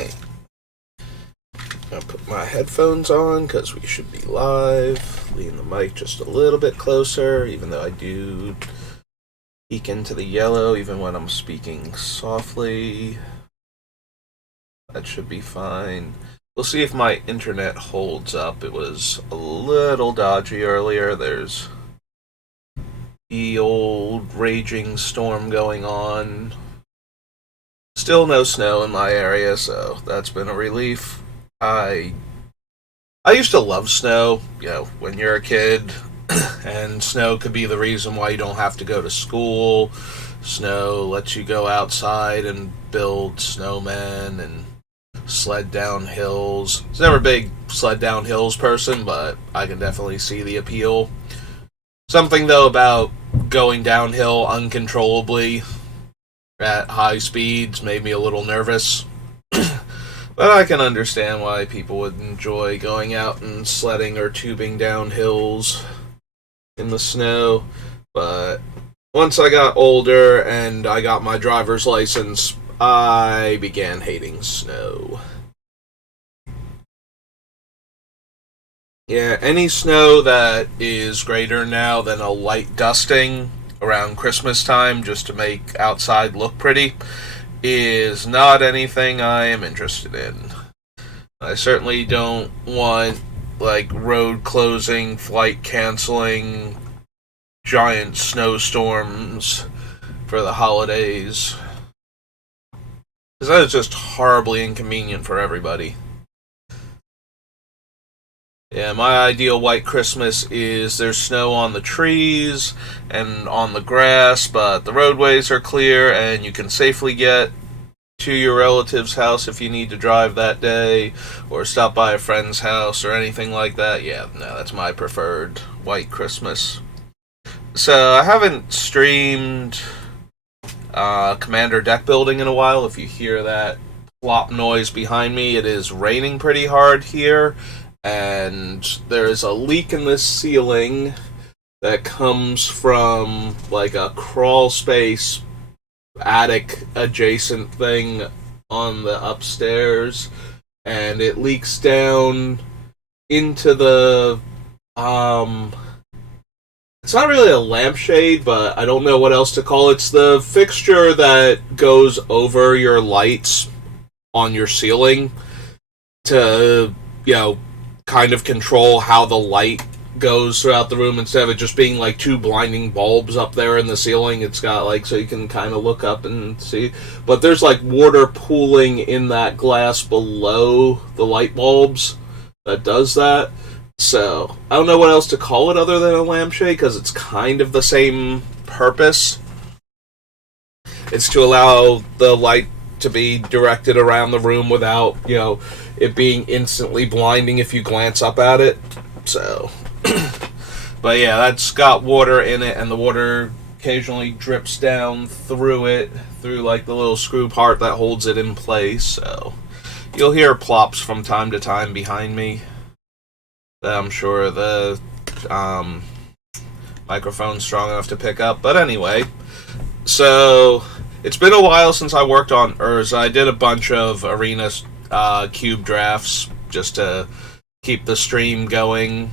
Okay. I'll put my headphones on because we should be live. Lean the mic just a little bit closer, even though I do peek into the yellow even when I'm speaking softly. That should be fine. We'll see if my internet holds up. It was a little dodgy earlier. There's the old raging storm going on. Still no snow in my area, so that's been a relief. I used to love snow, when you're a kid, and snow could be the reason why you don't have to go to school. Snow lets you go outside and build snowmen and sled down hills. I was never a big sled down hills person, but I can definitely see the appeal. Something, though, about going downhill uncontrollably at high speeds made me a little nervous. But I can understand why people would enjoy going out and sledding or tubing down hills in the snow. But once I got older and I got my driver's license, I began hating snow. Yeah, any snow that is greater now than a light dusting around Christmas time just to make outside look pretty is not anything I am interested in. I certainly don't want, road closing, flight canceling, giant snowstorms for the holidays. Because that is just horribly inconvenient for everybody. Yeah, my ideal white Christmas is there's snow on the trees and on the grass, but the roadways are clear and you can safely get to your relative's house if you need to drive that day, or stop by a friend's house or anything like that. Yeah, no, that's my preferred white Christmas. So, I haven't streamed Commander Deck Building in a while. If you hear that plop noise behind me, it is raining pretty hard here. And there is a leak in this ceiling that comes from a crawl space attic adjacent thing on the upstairs, and it leaks down into the it's not really a lampshade, but I don't know what else to call it. It's the fixture that goes over your lights on your ceiling to kind of control how the light goes throughout the room instead of it just being two blinding bulbs up there in the ceiling. It's got so you can kind of look up and see, but there's water pooling in that glass below the light bulbs that does that. So I don't know what else to call it other than a lampshade, because it's kind of the same purpose. It's to allow the light to be directed around the room without it being instantly blinding if you glance up at it. So, but yeah, that's got water in it, and the water occasionally drips down through it, through the little screw part that holds it in place. So, you'll hear plops from time to time behind me that I'm sure the microphone's strong enough to pick up. But anyway, so it's been a while since I worked on Urza. I did a bunch of arena cube drafts just to keep the stream going,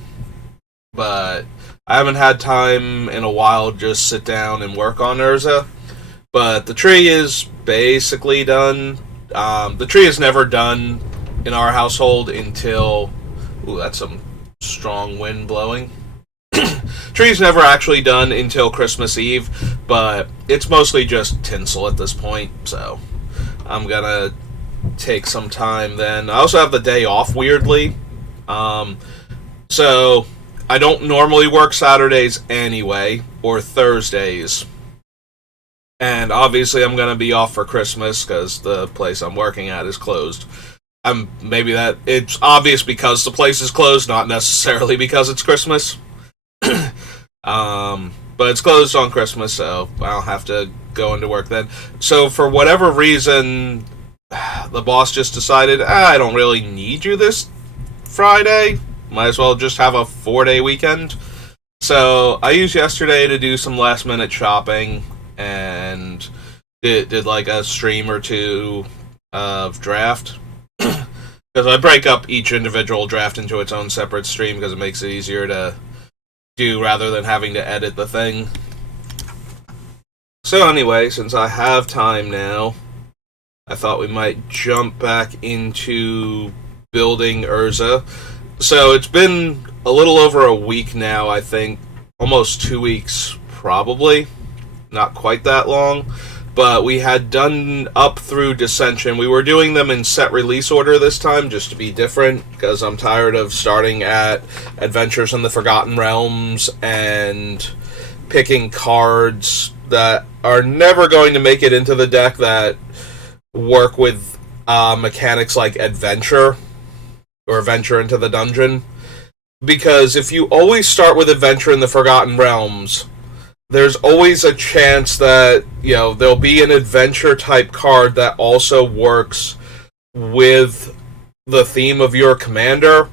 but I haven't had time in a while to just sit down and work on Urza. But the tree is basically done. The tree is never done in our household until... Ooh, that's some strong wind blowing. Tree's never actually done until Christmas Eve, but it's mostly just tinsel at this point, so I'm gonna take some time then. I also have the day off, weirdly. So I don't normally work Saturdays anyway, or Thursdays. And obviously I'm gonna be off for Christmas, because the place I'm working at is closed. Maybe that it's obvious because the place is closed, not necessarily because it's Christmas. But it's closed on Christmas, so I'll have to go into work then. So for whatever reason, the boss just decided, I don't really need you this Friday. Might as well just have a 4-day weekend. So I used yesterday to do some last minute shopping and did a stream or two of draft. Because I break up each individual draft into its own separate stream because it makes it easier to do rather than having to edit the thing. So anyway, since I have time now, I thought we might jump back into building Urza. So it's been a little over a week now, I think. Almost 2 weeks, probably. Not quite that long. But we had done up through Dissension. We were doing them in set release order this time, just to be different, because I'm tired of starting at Adventures in the Forgotten Realms and picking cards that are never going to make it into the deck that work with mechanics like Adventure or Venture into the Dungeon. Because if you always start with Adventure in the Forgotten Realms, there's always a chance that, there'll be an adventure type card that also works with the theme of your commander.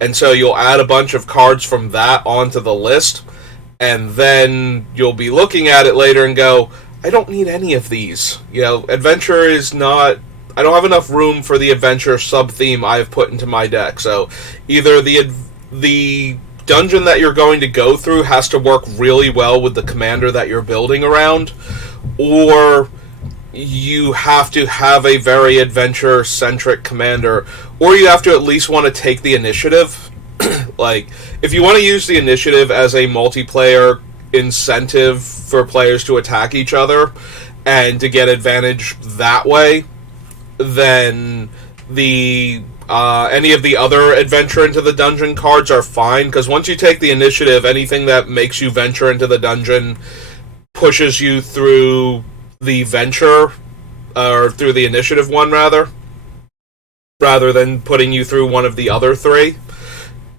And so you'll add a bunch of cards from that onto the list. And then you'll be looking at it later and go, I don't need any of these. Adventure is not... I don't have enough room for the adventure sub-theme I've put into my deck. So either the dungeon that you're going to go through has to work really well with the commander that you're building around, or you have to have a very adventure-centric commander, or you have to at least want to take the initiative. Like, if you want to use the initiative as a multiplayer incentive for players to attack each other and to get advantage that way, then any of the other Adventure into the Dungeon cards are fine, because once you take the initiative, anything that makes you venture into the dungeon pushes you through the venture, or through the initiative one, rather than putting you through one of the other three.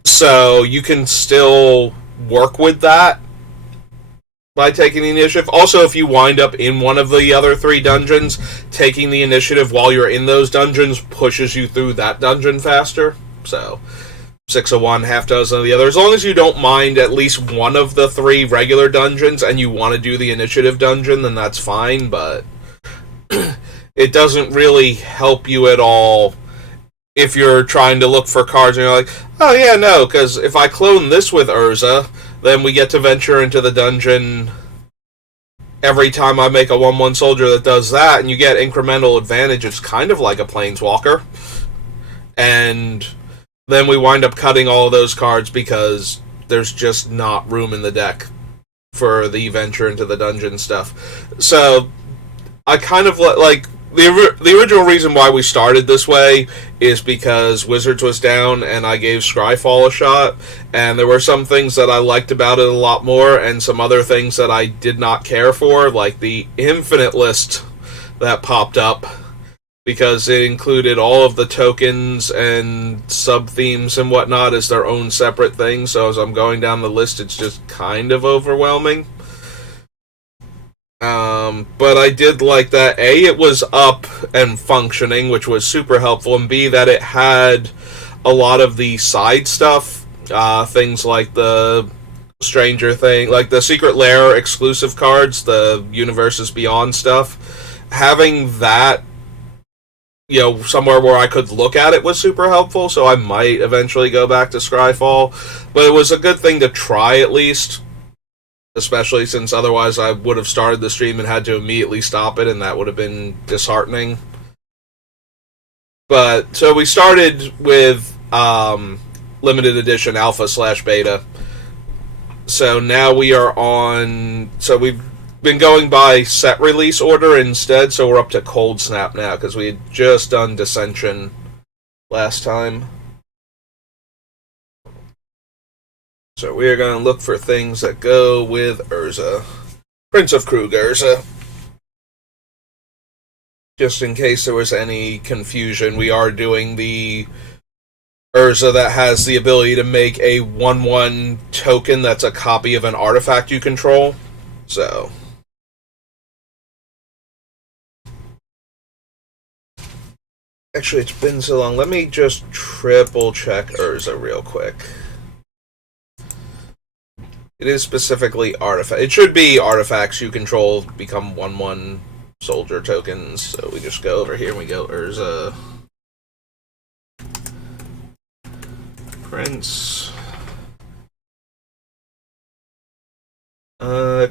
So you can still work with that by taking the initiative. Also, if you wind up in one of the other three dungeons, taking the initiative while you're in those dungeons pushes you through that dungeon faster. So, 6 of one, half dozen of the other. As long as you don't mind at least one of the three regular dungeons and you want to do the initiative dungeon, then that's fine, but it doesn't really help you at all if you're trying to look for cards and you're like, oh yeah, no, because if I clone this with Urza, then we get to venture into the dungeon every time I make a 1/1 soldier that does that, and you get incremental advantage. It's kind of like a planeswalker. And then we wind up cutting all of those cards because there's just not room in the deck for the venture into the dungeon stuff. So I kind of like... The original reason why we started this way is because Wizards was down and I gave Scryfall a shot, and there were some things that I liked about it a lot more and some other things that I did not care for, like the Infinite list that popped up, because it included all of the tokens and sub-themes and whatnot as their own separate thing, so as I'm going down the list it's just kind of overwhelming. But I did like that A, it was up and functioning, which was super helpful, and B, that it had a lot of the side stuff, things like the Stranger Thing, like the Secret Lair exclusive cards, the Universes Beyond stuff. Having that, somewhere where I could look at it was super helpful, so I might eventually go back to Scryfall, but it was a good thing to try at least. Especially since otherwise I would have started the stream and had to immediately stop it, and that would have been disheartening. But, so we started with limited edition alpha/beta. So now we are on... So we've been going by set release order instead, so we're up to Cold Snap now, because we had just done Dissension last time. So we are going to look for things that go with Urza. Prince of Krug Urza. Just in case there was any confusion, we are doing the Urza that has the ability to make a 1/1 token that's a copy of an artifact you control. So... Actually, it's been so long. Let me just triple check Urza real quick. It is specifically artifact. It should be artifacts you control become 1/1 soldier tokens. So we just go over here and we go Urza. Prince.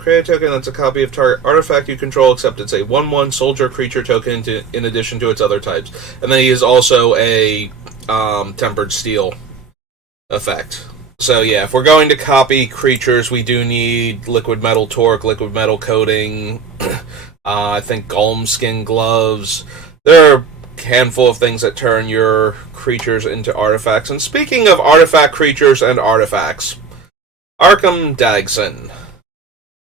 Create a token that's a copy of target artifact you control, except it's a 1/1 soldier creature token in addition to its other types. And then he is also a tempered steel effect. So yeah, if we're going to copy creatures, we do need liquid metal torque, liquid metal coating, I think golem skin gloves. There are a handful of things that turn your creatures into artifacts. And speaking of artifact creatures and artifacts, Arkham Dagson.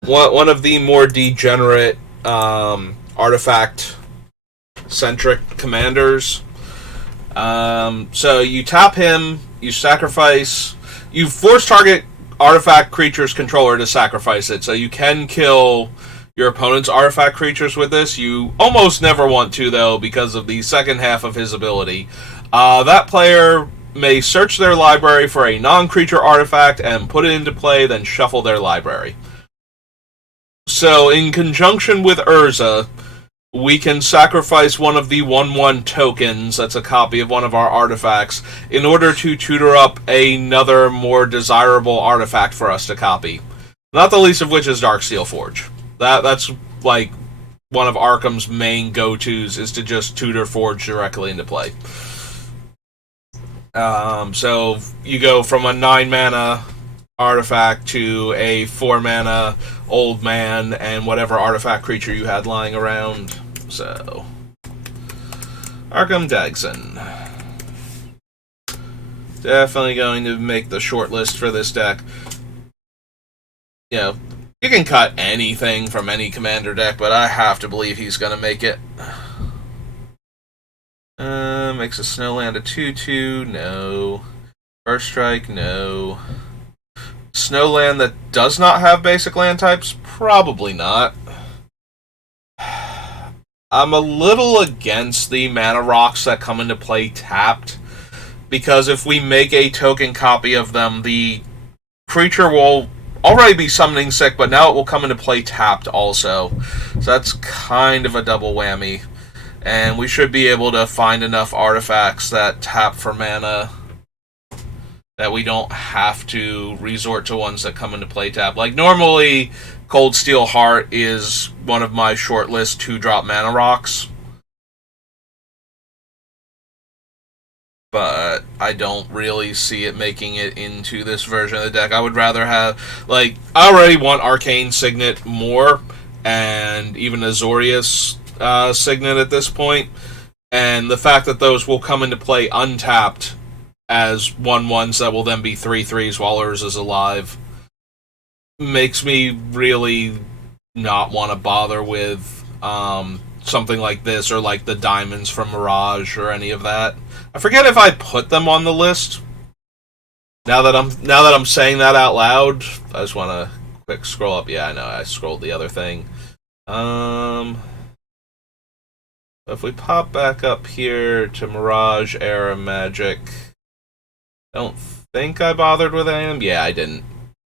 One of the more degenerate artifact-centric commanders. So you tap him, you sacrifice... You force target artifact creature's controller to sacrifice it, so you can kill your opponent's artifact creatures with this. You almost never want to, though, because of the second half of his ability. That player may search their library for a non-creature artifact and put it into play, then shuffle their library. So, in conjunction with Urza, we can sacrifice one of the 1/1 tokens, that's a copy of one of our artifacts, in order to tutor up another more desirable artifact for us to copy. Not the least of which is Darksteel Forge. That's like one of Arkham's main go-tos, is to just tutor Forge directly into play. So you go from a 9-mana artifact to a 4-mana old man and whatever artifact creature you had lying around. So, Arkham Dagson. Definitely going to make the short list for this deck. You know, you can cut anything from any commander deck, but I have to believe he's going to make it. Makes a Snowland a 2/2, no. First Strike, no. Snowland that does not have basic land types? Probably not. I'm a little against the mana rocks that come into play tapped, because if we make a token copy of them, the creature will already be summoning sick, but now it will come into play tapped also. So that's kind of a double whammy. And we should be able to find enough artifacts that tap for mana that we don't have to resort to ones that come into play tap. Like, normally, Cold Steel Heart is one of my shortlist 2-drop mana rocks. But I don't really see it making it into this version of the deck. I would rather have, like, I already want Arcane Signet more, and even Azorius Signet at this point. And the fact that those will come into play untapped as 1/1s that will then be 3/3s while Urza's alive makes me really not want to bother with something like this, or like the diamonds from Mirage or any of that. I forget if I put them on the list. Now that I'm saying that out loud, I just want to quick scroll up. Yeah, I know I scrolled the other thing. If we pop back up here to Mirage Era Magic, don't think I bothered with any of them. Yeah, I didn't.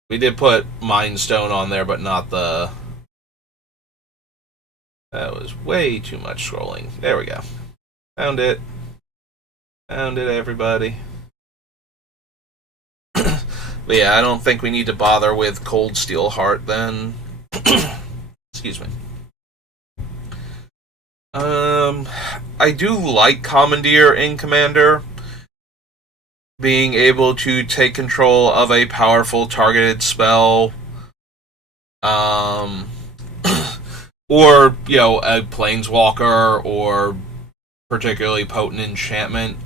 We did put Mind Stone on there, but not the... That was way too much scrolling. There we go. Found it. Found it, everybody. But yeah, I don't think we need to bother with Cold Steel Heart then. Excuse me. I do like Commandeer in Commander. Being able to take control of a powerful targeted spell. Or, you know, a Planeswalker, or particularly potent enchantment.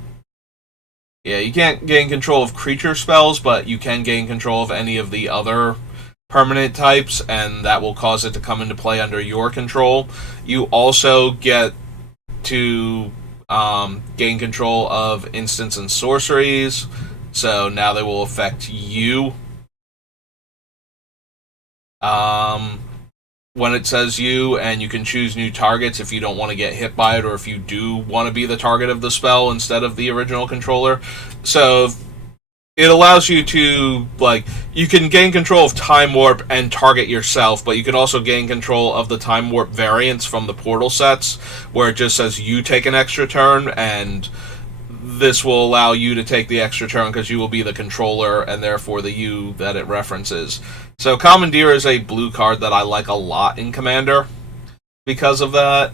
Yeah, you can't gain control of creature spells, but you can gain control of any of the other permanent types, and that will cause it to come into play under your control. You also get to gain control of instants and sorceries, so now they will affect you. When it says you, and you can choose new targets if you don't want to get hit by it, or if you do want to be the target of the spell instead of the original controller. So it allows you to, like, you can gain control of Time Warp and target yourself, but you can also gain control of the Time Warp variants from the Portal sets, where it just says you take an extra turn, and this will allow you to take the extra turn because you will be the controller and therefore the you that it references. So Commandeer is a blue card that I like a lot in Commander because of that.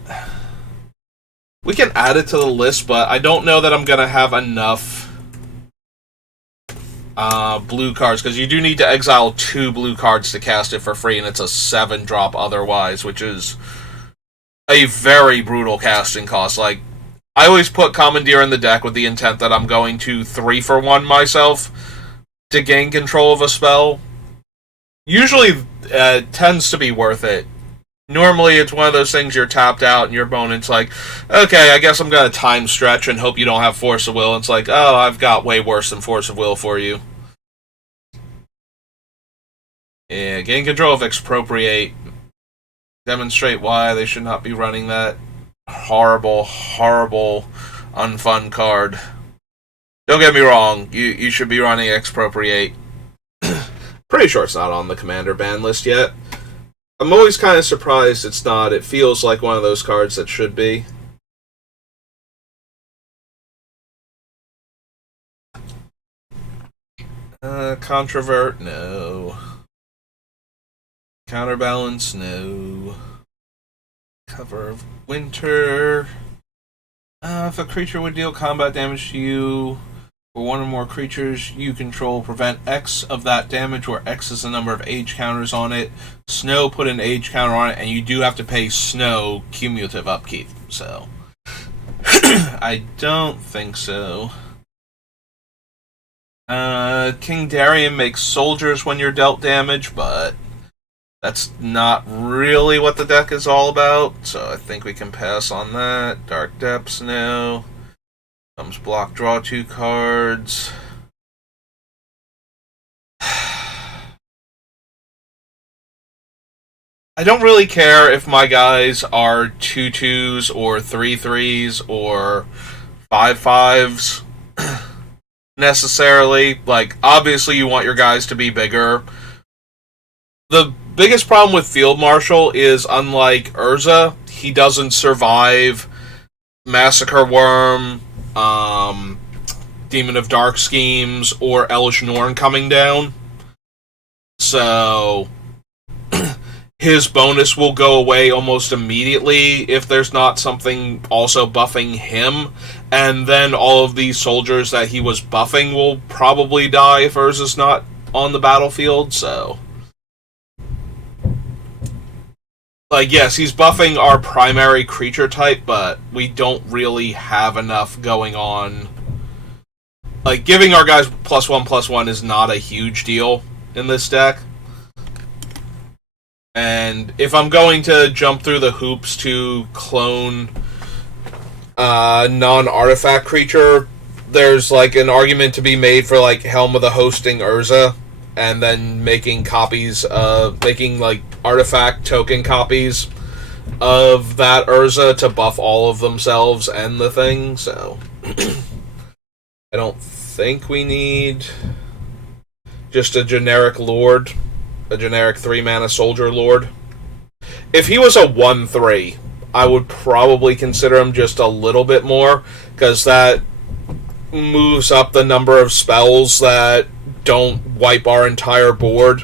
We can add it to the list, but I don't know that I'm going to have enough blue cards, because you do need to exile 2 blue cards to cast it for free, and it's a 7-drop otherwise, which is a very brutal casting cost. Like, I always put Commandeer in the deck with the intent that I'm going to 3-for-1 myself to gain control of a spell. Usually tends to be worth it. Normally it's one of those things you're tapped out and your opponent's like, okay, I guess I'm going to time stretch and hope you don't have Force of Will. And it's like, oh, I've got way worse than Force of Will for you. Yeah, gain control of Expropriate. Demonstrate why they should not be running that horrible, horrible, unfun card. Don't get me wrong, you should be running Expropriate. Pretty sure it's not on the Commander ban list yet. I'm always kind of surprised it's not. It feels like one of those cards that should be. Controvert, no. Counterbalance, no. Cover of Winter. If a creature would deal combat damage to you, or one or more creatures you control, prevent X of that damage, where X is the number of age counters on it. Snow, put an age counter on it, and you do have to pay Snow cumulative upkeep, so. I don't think so. King Darien makes soldiers when you're dealt damage, but that's not really what the deck is all about, so I think we can pass on that. Dark Depths, no. Comes block, draw 2 cards. I don't really care if my guys are 2/2s or 3/3s or 5/5s necessarily. Like, obviously you want your guys to be bigger. The biggest problem with Field Marshal is, unlike Urza, he doesn't survive Massacre Worm, Demon of Dark Schemes, or Elish Norn coming down. So his bonus will go away almost immediately if there's not something also buffing him, and then all of these soldiers that he was buffing will probably die if Urza's not on the battlefield, so. Like, yes, he's buffing our primary creature type, but we don't really have enough going on. Like, giving our guys +1/+1 is not a huge deal in this deck. And if I'm going to jump through the hoops to clone non-artifact creature, there's, like, an argument to be made for, like, Helm of the Hosting Urza, and then making copies of, like, artifact token copies of that Urza to buff all of themselves and the thing, so. I don't think we need just a generic Lord, a generic 3-mana Soldier Lord. If he was a 1/3, I would probably consider him just a little bit more, because that moves up the number of spells that don't wipe our entire board.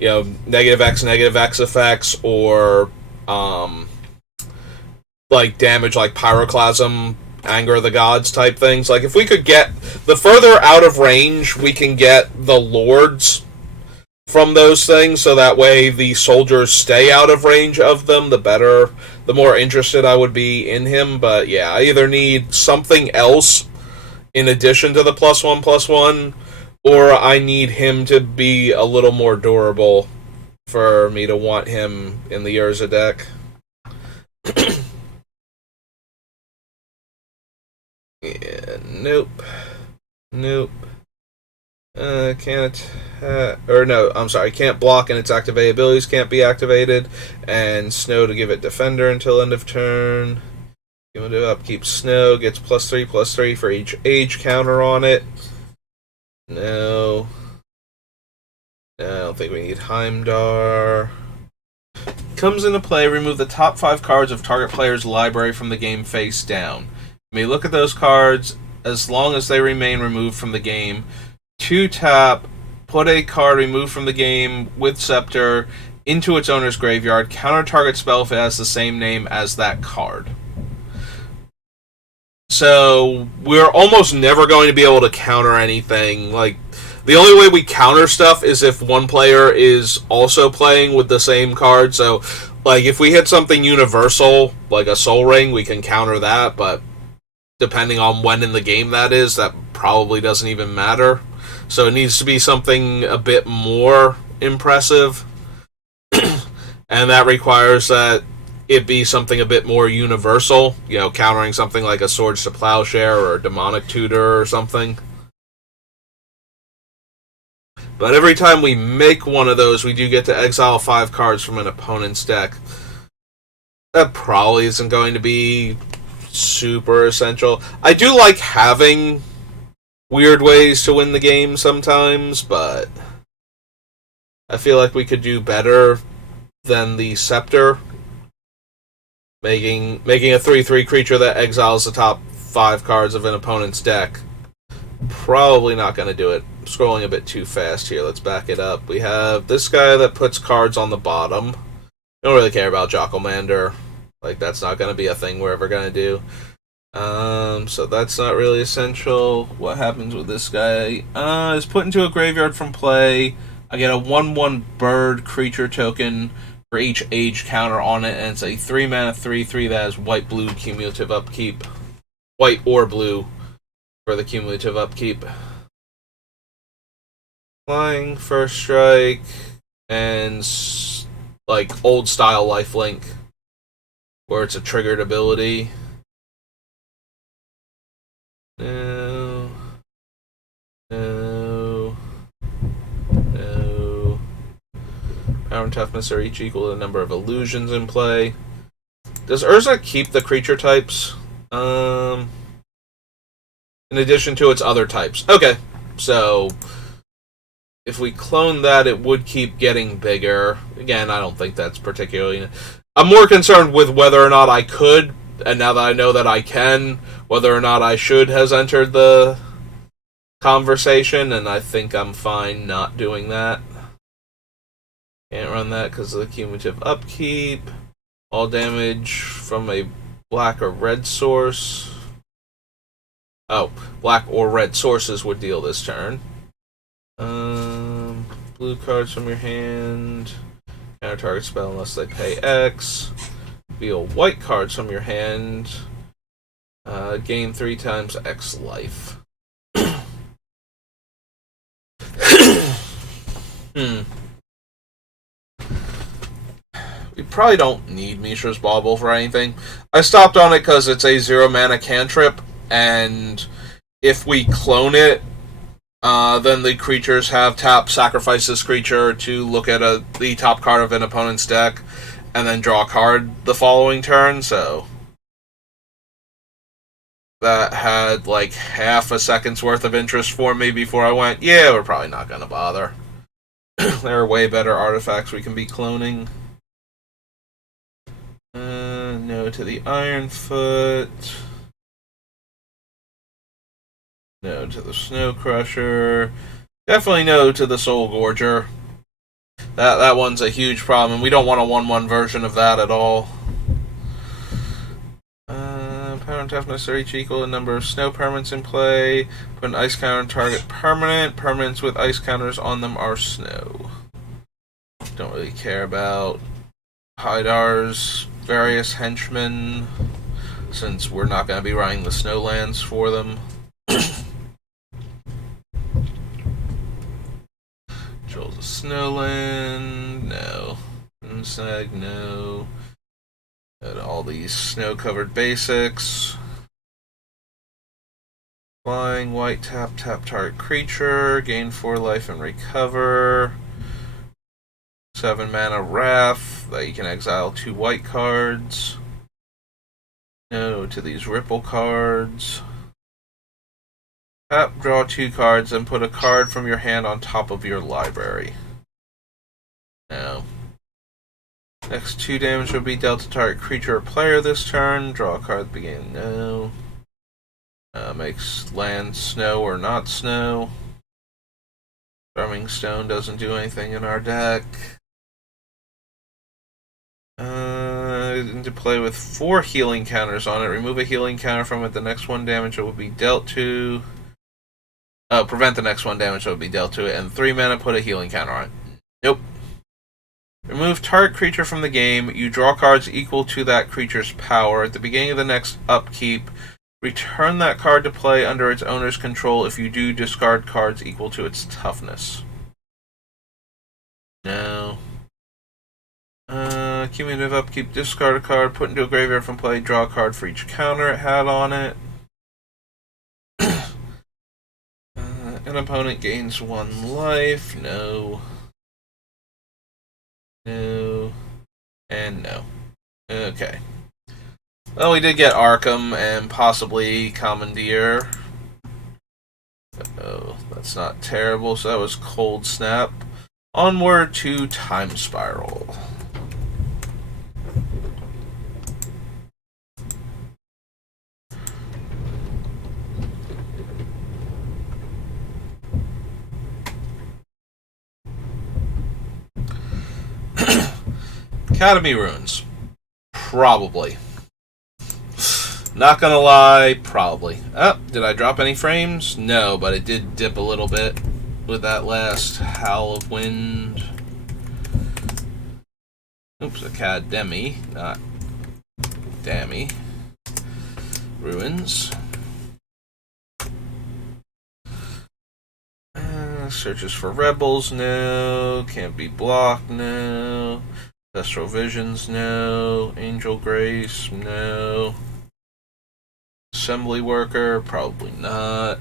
You know, -X effects, or like damage like Pyroclasm, Anger of the Gods type things. Like, if we could get the further out of range we can get the lords from those things, so that way the soldiers stay out of range of them, the better, the more interested I would be in him. But yeah, I either need something else in addition to the +1/+1, or I need him to be a little more durable for me to want him in the Urza deck. Yeah, nope. Can't can't block, and its activated abilities can't be activated. And Snow to give it Defender until end of turn. Give it upkeep. Snow gets +3/+3 for each age counter on it. No. I don't think we need Heimdar. Comes into play, remove the top 5 cards of target player's library from the game face down. You may look at those cards as long as they remain removed from the game. 2 tap, put a card removed from the game with Scepter into its owner's graveyard. Counter target spell if it has the same name as that card. So we're almost never going to be able to counter anything. Like, the only way we counter stuff is if one player is also playing with the same card. So, like, if we hit something universal, like a Soul Ring, we can counter that, but depending on when in the game that is, that probably doesn't even matter. So it needs to be something a bit more impressive. And that requires that it be something a bit more universal, you know, countering something like a Swords to Plowshare or a Demonic Tutor or something. But every time we make one of those, we do get to exile 5 cards from an opponent's deck. That probably isn't going to be super essential. I do like having weird ways to win the game sometimes, but I feel like we could do better than the Scepter. Making a 3/3 creature that exiles the top 5 cards of an opponent's deck. Probably not going to do it. I'm scrolling a bit too fast here. Let's back it up. We have this guy that puts cards on the bottom. Don't really care about Jockomander. Like, that's not going to be a thing we're ever going to do. So that's not really essential. What happens with this guy? Is put into a graveyard from play. I get a 1/1 bird creature token for each age counter on it, and it's a 3 mana 3/3 that has white-blue cumulative upkeep. White or blue for the cumulative upkeep. Flying, first strike, and like old style lifelink, where it's a triggered ability. No. No. No. Power and toughness are each equal to the number of illusions in play. Does Urza keep the creature types? In addition to its other types. Okay, so if we clone that, it would keep getting bigger. Again, I don't think that's particularly... I'm more concerned with whether or not I could, and now that I know that I can, whether or not I should has entered the conversation, and I think I'm fine not doing that. Can't run that because of the cumulative upkeep. All damage from a black or red source. Oh, black or red sources would deal this turn. Blue cards from your hand. Counter target spell unless they pay X. Deal white cards from your hand. Gain 3 times X life. We probably don't need Mishra's Bauble for anything. I stopped on it because it's a 0 mana cantrip, and if we clone it, then the creatures have tap, sacrifice this creature to look at the top card of an opponent's deck, and then draw a card the following turn, so that had like half a second's worth of interest for me before I went, yeah, we're probably not going to bother. There are way better artifacts we can be cloning. No to the Ironfoot. No to the Snow Crusher. Definitely no to the Soul Gorger. That one's a huge problem. We don't want a 1/1 version of that at all. Power and toughness are each equal to the number of snow permanents in play. Put an ice counter on target permanent. Permanents with ice counters on them are snow. Don't really care about Hydar's various henchmen, since we're not going to be running the snowlands for them. Controls a snowland, no. Inseg, no. Got all these snow-covered basics. Flying, white, tap, target creature, gain 4 life and recover. 7 mana Wrath, that you can exile 2 white cards. No to these Ripple cards. Tap, draw 2 cards, and put a card from your hand on top of your library. No. Next 2 damage will be dealt to target creature or player this turn. Draw a card at the beginning. No. Makes land snow or not snow. Throwing Stone doesn't do anything in our deck. Into play with 4 healing counters on it. Remove a healing counter from it. The next 1 damage it will be dealt to. Prevent the next 1 damage that will be dealt to it. And 3 mana, put a healing counter on it. Nope. Remove target creature from the game. You draw cards equal to that creature's power. At the beginning of the next upkeep, return that card to play under its owner's control. If you do, discard cards equal to its toughness. No. Cumulative upkeep, discard a card, put into a graveyard from play, draw a card for each counter it had on it. An opponent gains 1 life. No. No. And no. Okay. Well, we did get Arkham and possibly Commandeer. Oh, that's not terrible. So that was Cold Snap. Onward to Time Spiral. Academy Ruins. Probably. Not gonna lie, probably. Oh, did I drop any frames? No, but it did dip a little bit with that last Howl of Wind. Oops, Academy, not Dammy. Ruins. Searches for Rebels, no. Can't be blocked, no. Astral Visions, no. Angel Grace, no. Assembly Worker, probably not.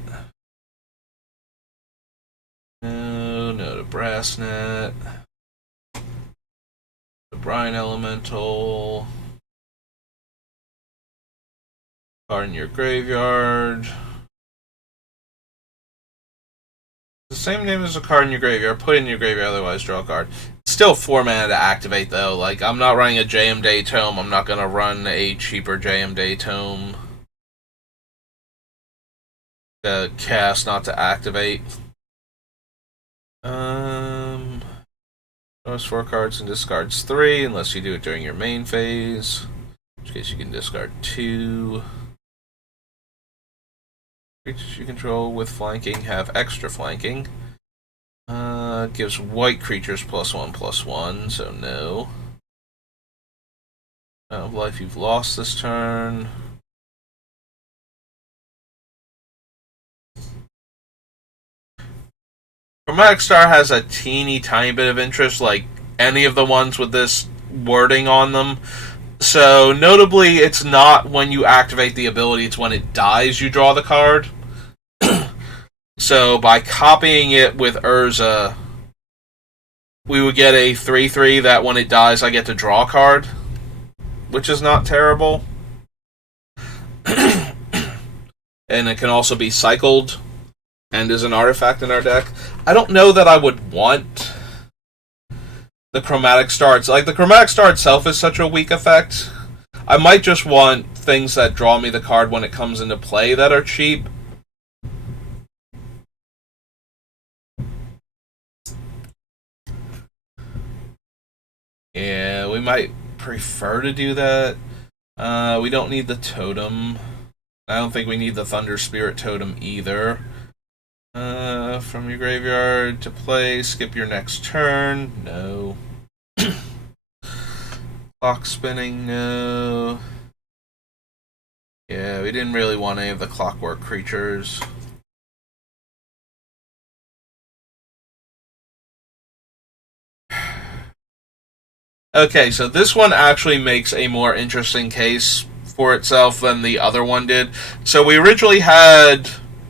No to Brassnet. The Brine Elemental. Card in your graveyard. The same name as a card in your graveyard. Put it in your graveyard, otherwise draw a card. Still 4 mana to activate, though. Like, I'm not running a JM Day Tome. I'm not going to run a cheaper JM Day Tome. Cast, not to activate. Draws 4 cards and discards 3, unless you do it during your main phase. In which case you can discard 2. Creatures you control with flanking have extra flanking. Gives white creatures +1/+1, so no. Life you've lost this turn. Chromatic Star has a teeny tiny bit of interest, like any of the ones with this wording on them. So, notably, it's not when you activate the ability, it's when it dies you draw the card. So, by copying it with Urza, we would get a 3/3 that when it dies I get to draw a card, which is not terrible. And it can also be cycled and is an artifact in our deck. I don't know that I would want the Chromatic Star. Like, the Chromatic Star itself is such a weak effect. I might just want things that draw me the card when it comes into play that are cheap. Yeah, we might prefer to do that. We don't need the totem. I don't think we need the Thunder Spirit totem either. From your graveyard to play, skip your next turn. No. Clock spinning, no. Yeah, we didn't really want any of the clockwork creatures. Okay, so this one actually makes a more interesting case for itself than the other one did. So we originally had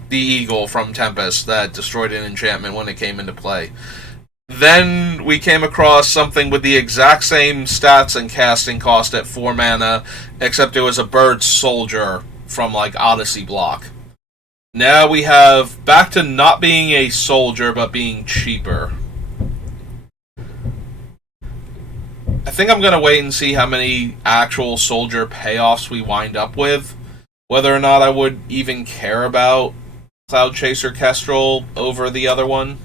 the Eagle from Tempest that destroyed an enchantment when it came into play. Then we came across something with the exact same stats and casting cost at 4 mana, except it was a bird soldier from, like, Odyssey block. Now we have back to not being a soldier, but being cheaper. I think I'm going to wait and see how many actual soldier payoffs we wind up with whether or not I would even care about Cloud Chaser Kestrel over the other one.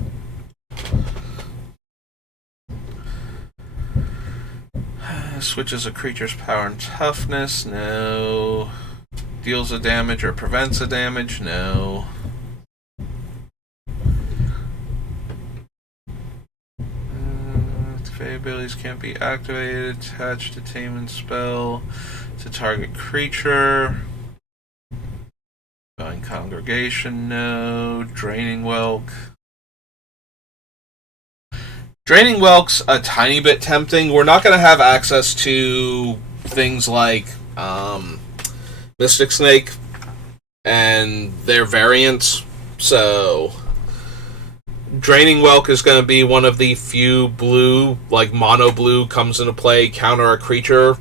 Switches a creature's power and toughness, no. Deals a damage or prevents a damage, no. Abilities can't be activated. Attached attainment spell to target creature. Going Congregation, no. Draining Whelk. Draining Whelk's a tiny bit tempting. We're not going to have access to things like Mystic Snake and their variants, so Draining Whelk is going to be one of the few blue, like mono blue comes into play, counter a creature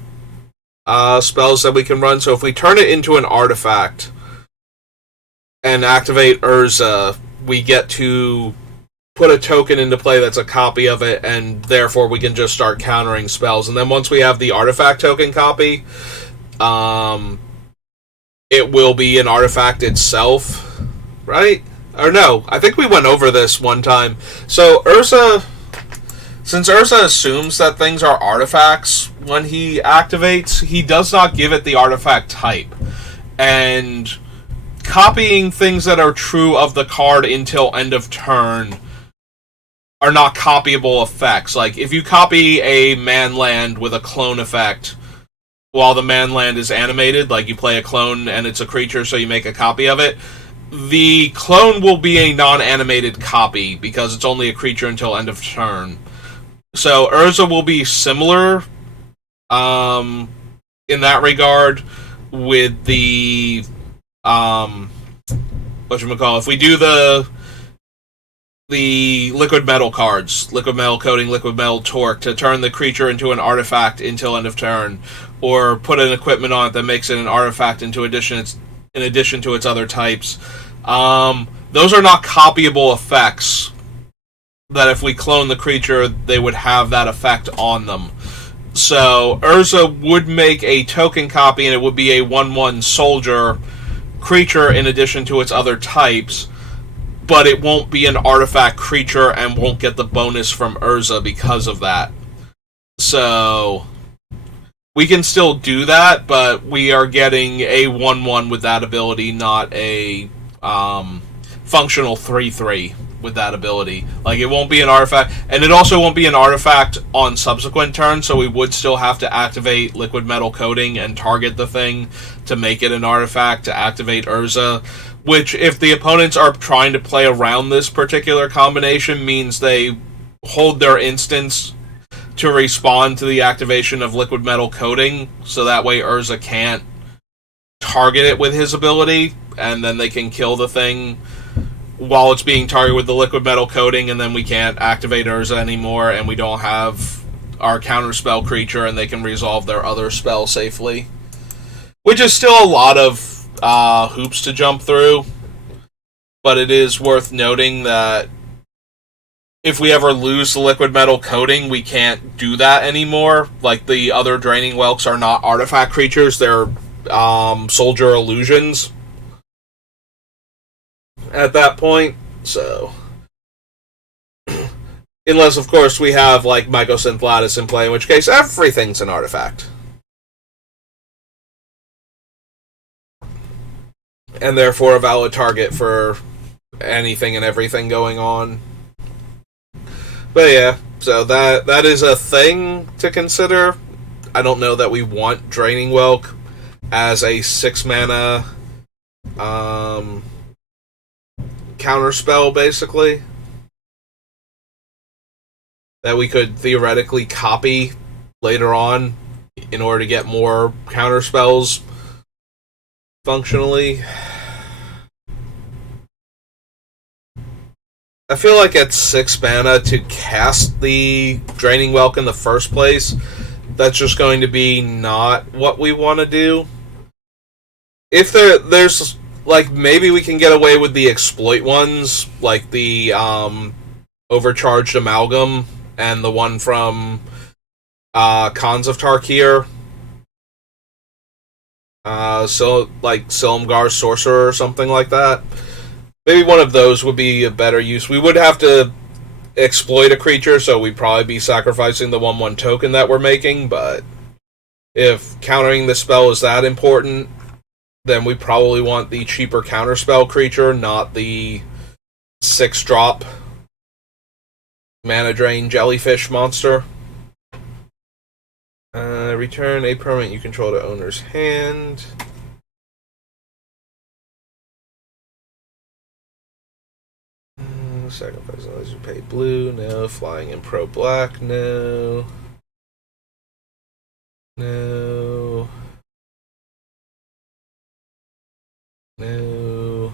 spells that we can run. So if we turn it into an artifact and activate Urza, we get to put a token into play that's a copy of it, and therefore we can just start countering spells. And then once we have the artifact token copy, it will be an artifact itself, right? Or no, I think we went over this one time. So Urza, since Urza assumes that things are artifacts when he activates, he does not give it the artifact type. And copying things that are true of the card until end of turn are not copyable effects. Like, if you copy a manland with a clone effect while the manland is animated, like you play a clone and it's a creature, so you make a copy of it, the clone will be a non-animated copy because it's only a creature until end of turn. So Urza will be similar in that regard with the whatchamacallit. If we do the liquid metal cards, liquid metal coating, liquid metal torque, to turn the creature into an artifact until end of turn, or put an equipment on it that makes it an artifact in addition to its other types. Those are not copyable effects that if we clone the creature, they would have that effect on them. So Urza would make a token copy, and it would be a 1/1 soldier creature in addition to its other types, but it won't be an artifact creature and won't get the bonus from Urza because of that. So we can still do that, but we are getting a 1/1 with that ability, not a functional 3/3 with that ability. Like, it won't be an artifact, and it also won't be an artifact on subsequent turns, so we would still have to activate liquid metal coating and target the thing to make it an artifact to activate Urza, which, if the opponents are trying to play around this particular combination, means they hold their instance to respond to the activation of liquid metal coating, so that way Urza can't target it with his ability, and then they can kill the thing while it's being targeted with the liquid metal coating, and then we can't activate Urza anymore, and we don't have our counterspell creature, and they can resolve their other spell safely. Which is still a lot of hoops to jump through, but it is worth noting that if we ever lose the liquid metal coating, we can't do that anymore. Like, the other Draining Whelks are not artifact creatures, they're soldier illusions at that point, so unless, of course, we have, like, Mycosynth Lattice in play, in which case everything's an artifact. And therefore a valid target for anything and everything going on. But yeah, so that is a thing to consider. I don't know that we want Draining Whelk as a 6-mana counterspell, basically, that we could theoretically copy later on in order to get more counterspells functionally. I feel like at 6 mana to cast the Draining Whelk in the first place, that's just going to be not what we want to do. If there's like, maybe we can get away with the exploit ones, like the Overcharged Amalgam and the one from Khans of Tarkir. So like Silumgar Sorcerer or something like that. Maybe one of those would be a better use. We would have to exploit a creature, so we'd probably be sacrificing the 1/1 token that we're making, but if countering the spell is that important, then we probably want the cheaper counterspell creature, not the 6-drop mana drain jellyfish monster. Return a permanent you control to owner's hand. Sacrifice unless you pay blue. No. Flying in pro black. No. No. No.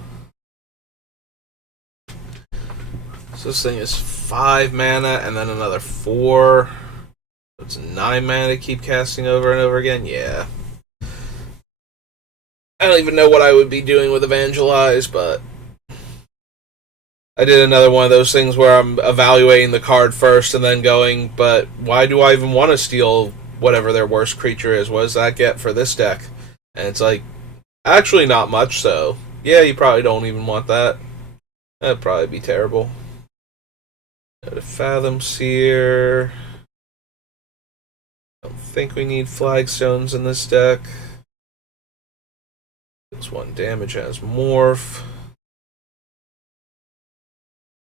So this thing is 5 mana and then another 4. It's 9 mana to keep casting over and over again? Yeah. I don't even know what I would be doing with Evangelize, but I did another one of those things where I'm evaluating the card first and then going, but why do I even want to steal whatever their worst creature is? What does that get for this deck? And it's like, actually not much, so yeah, you probably don't even want that. That'd probably be terrible. Go to Fathom Seer. Don't think we need flagstones in this deck. This 1 damage has morph.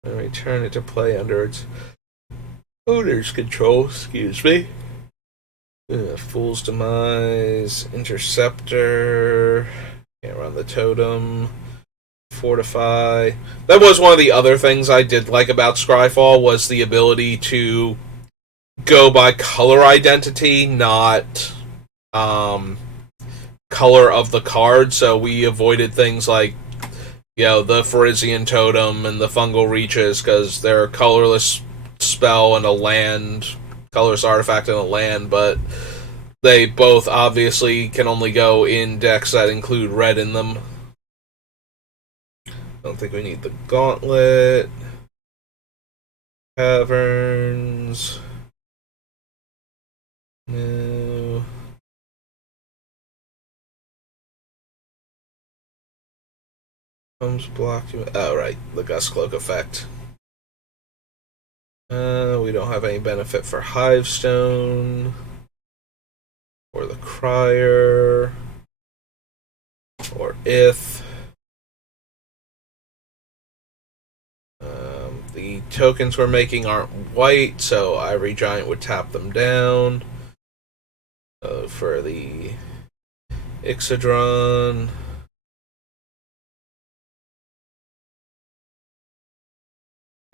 And return it to play under its owner's control. Excuse me. Fool's Demise, Interceptor. Can't run the totem. Fortify. That was one of the other things I did like about Scryfall, was the ability to go by color identity, not color of the card. So we avoided things like, the Pharisian Totem and the Fungal Reaches, because they're a colorless spell and a land, colorless artifact and a land, but they both obviously can only go in decks that include red in them. Don't think we need the Gauntlet. Caverns. No. Comes blocked. Oh, right. The Gust Cloak effect. We don't have any benefit for Hivestone. Or the Crier. Or Ith. The tokens we're making aren't white, so Ivory Giant would tap them down. For the Ixodron.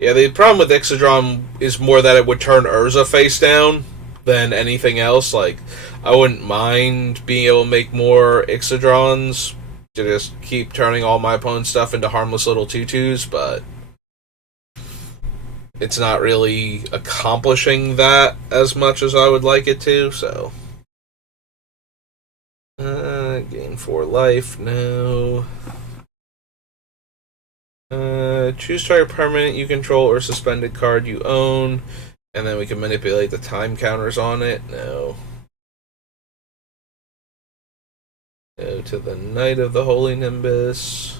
Yeah, the problem with Ixodron is more that it would turn Urza face down than anything else. Like, I wouldn't mind being able to make more Ixodrons to just keep turning all my opponent's stuff into harmless little tutus, but it's not really accomplishing that as much as I would like it to, so. Gain 4 life, no. Choose target permanent you control or suspended card you own, and then we can manipulate the time counters on it. No. Go to the Knight of the Holy Nimbus.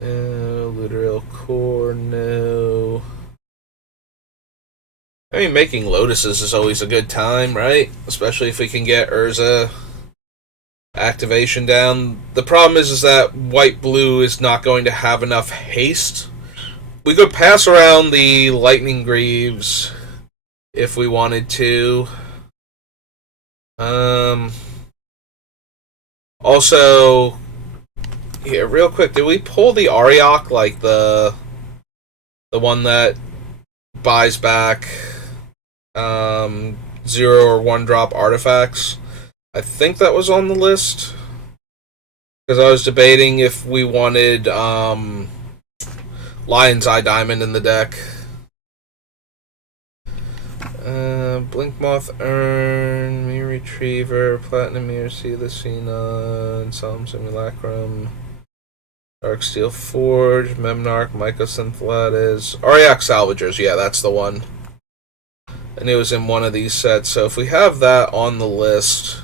No. Literal Core, no. I mean, making Lotuses is always a good time, right? Especially if we can get Urza activation down. The problem is that white-blue is not going to have enough haste. We could pass around the Lightning Greaves if we wanted to. Also, here, real quick, did we pull the Ariok, like the one that buys back 0 or 1 drop artifacts? I think that was on the list, because I was debating if we wanted Lion's Eye Diamond in the deck. Blinkmoth Urn, Mirror Retriever, Platinum Mirror, Sea of the Xenon, Solemn Simulacrum, Darksteel Forge, Memnarch, Mycosynth Lattice, Ariok Salvagers, yeah, that's the one. And it was in one of these sets. So if we have that on the list,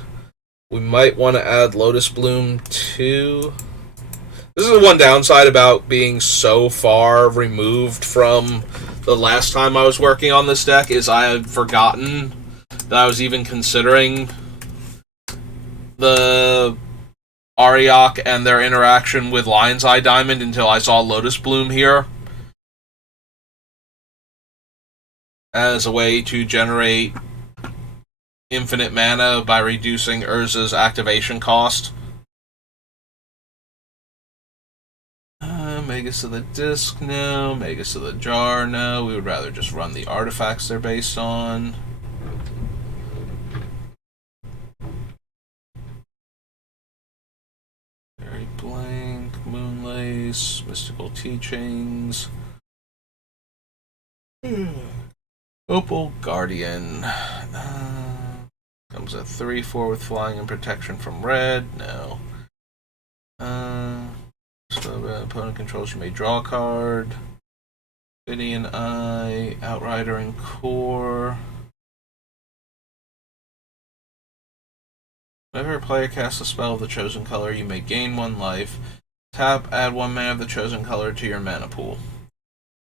we might want to add Lotus Bloom too. This is the one downside about being so far removed from the last time I was working on this deck, is I had forgotten that I was even considering the Ariok and their interaction with Lion's Eye Diamond until I saw Lotus Bloom here as a way to generate infinite mana by reducing Urza's activation cost. Magus of the Disc, no. Magus of the Jar, no. We would rather just run the artifacts they're based on. Very Blank, Moonlace, Mystical Teachings. Opal Guardian. Comes at 3/4 with flying and protection from red. No. So opponent controls, you may draw a card. Gideon Eye, Outrider, and Core. Whenever a player casts a spell of the chosen color, you may gain 1 life. Tap, add 1 mana of the chosen color to your mana pool.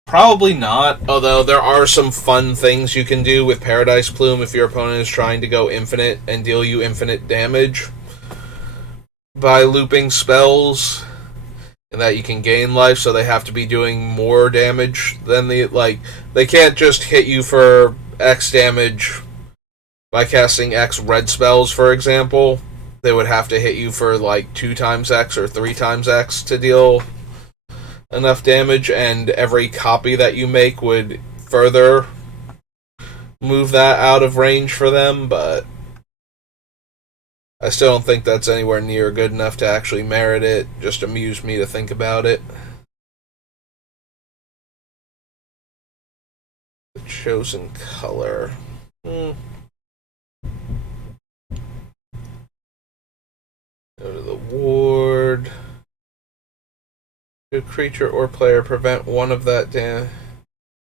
Probably not, although there are some fun things you can do with Paradise Plume if your opponent is trying to go infinite and deal you infinite damage by looping spells, and that you can gain life, so they have to be doing more damage than they can't just hit you for X damage by casting X red spells, for example. They would have to hit you for 2 times X or 3 times X to deal enough damage, and every copy that you make would further move that out of range for them, but I still don't think that's anywhere near good enough to actually merit it. Just amused me to think about it. The chosen color. Go to the ward. Should creature or player prevent one of that damage?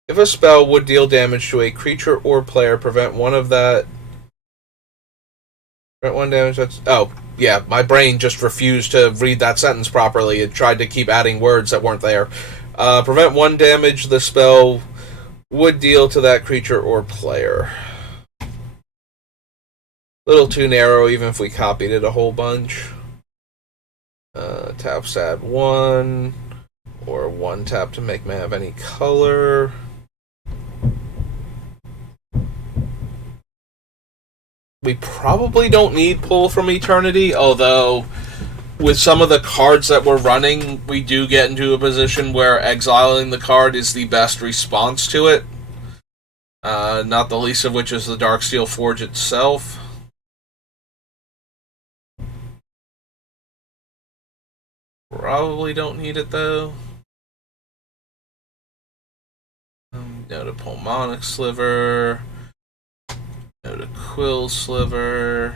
If a spell would deal damage to a creature or player, prevent one of that. Prevent 1 damage. That's. Oh, yeah. My brain just refused to read that sentence properly. It tried to keep adding words that weren't there. Prevent 1 damage the spell would deal to that creature or player. Little too narrow, even if we copied it a whole bunch. Taps add 1. Or 1 tap to make mana of any color. We probably don't need Pull from Eternity, although with some of the cards that we're running, we do get into a position where exiling the card is the best response to it. Not the least of which is the Darksteel Forge itself. Probably don't need it, though. No to Pulmonic Sliver. No to Quill Sliver.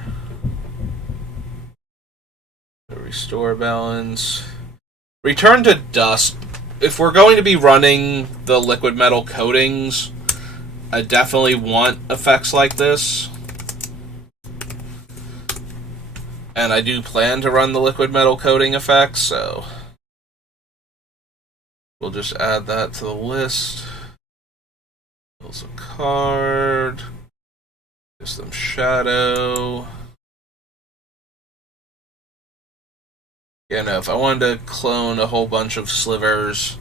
No Restore Balance. Return to Dust. If we're going to be running the liquid metal coatings, I definitely want effects like this. And I do plan to run the liquid metal coating effects, so we'll just add that to the list. There's a card. System Shadow. Yeah, no, if I wanted to clone a whole bunch of slivers,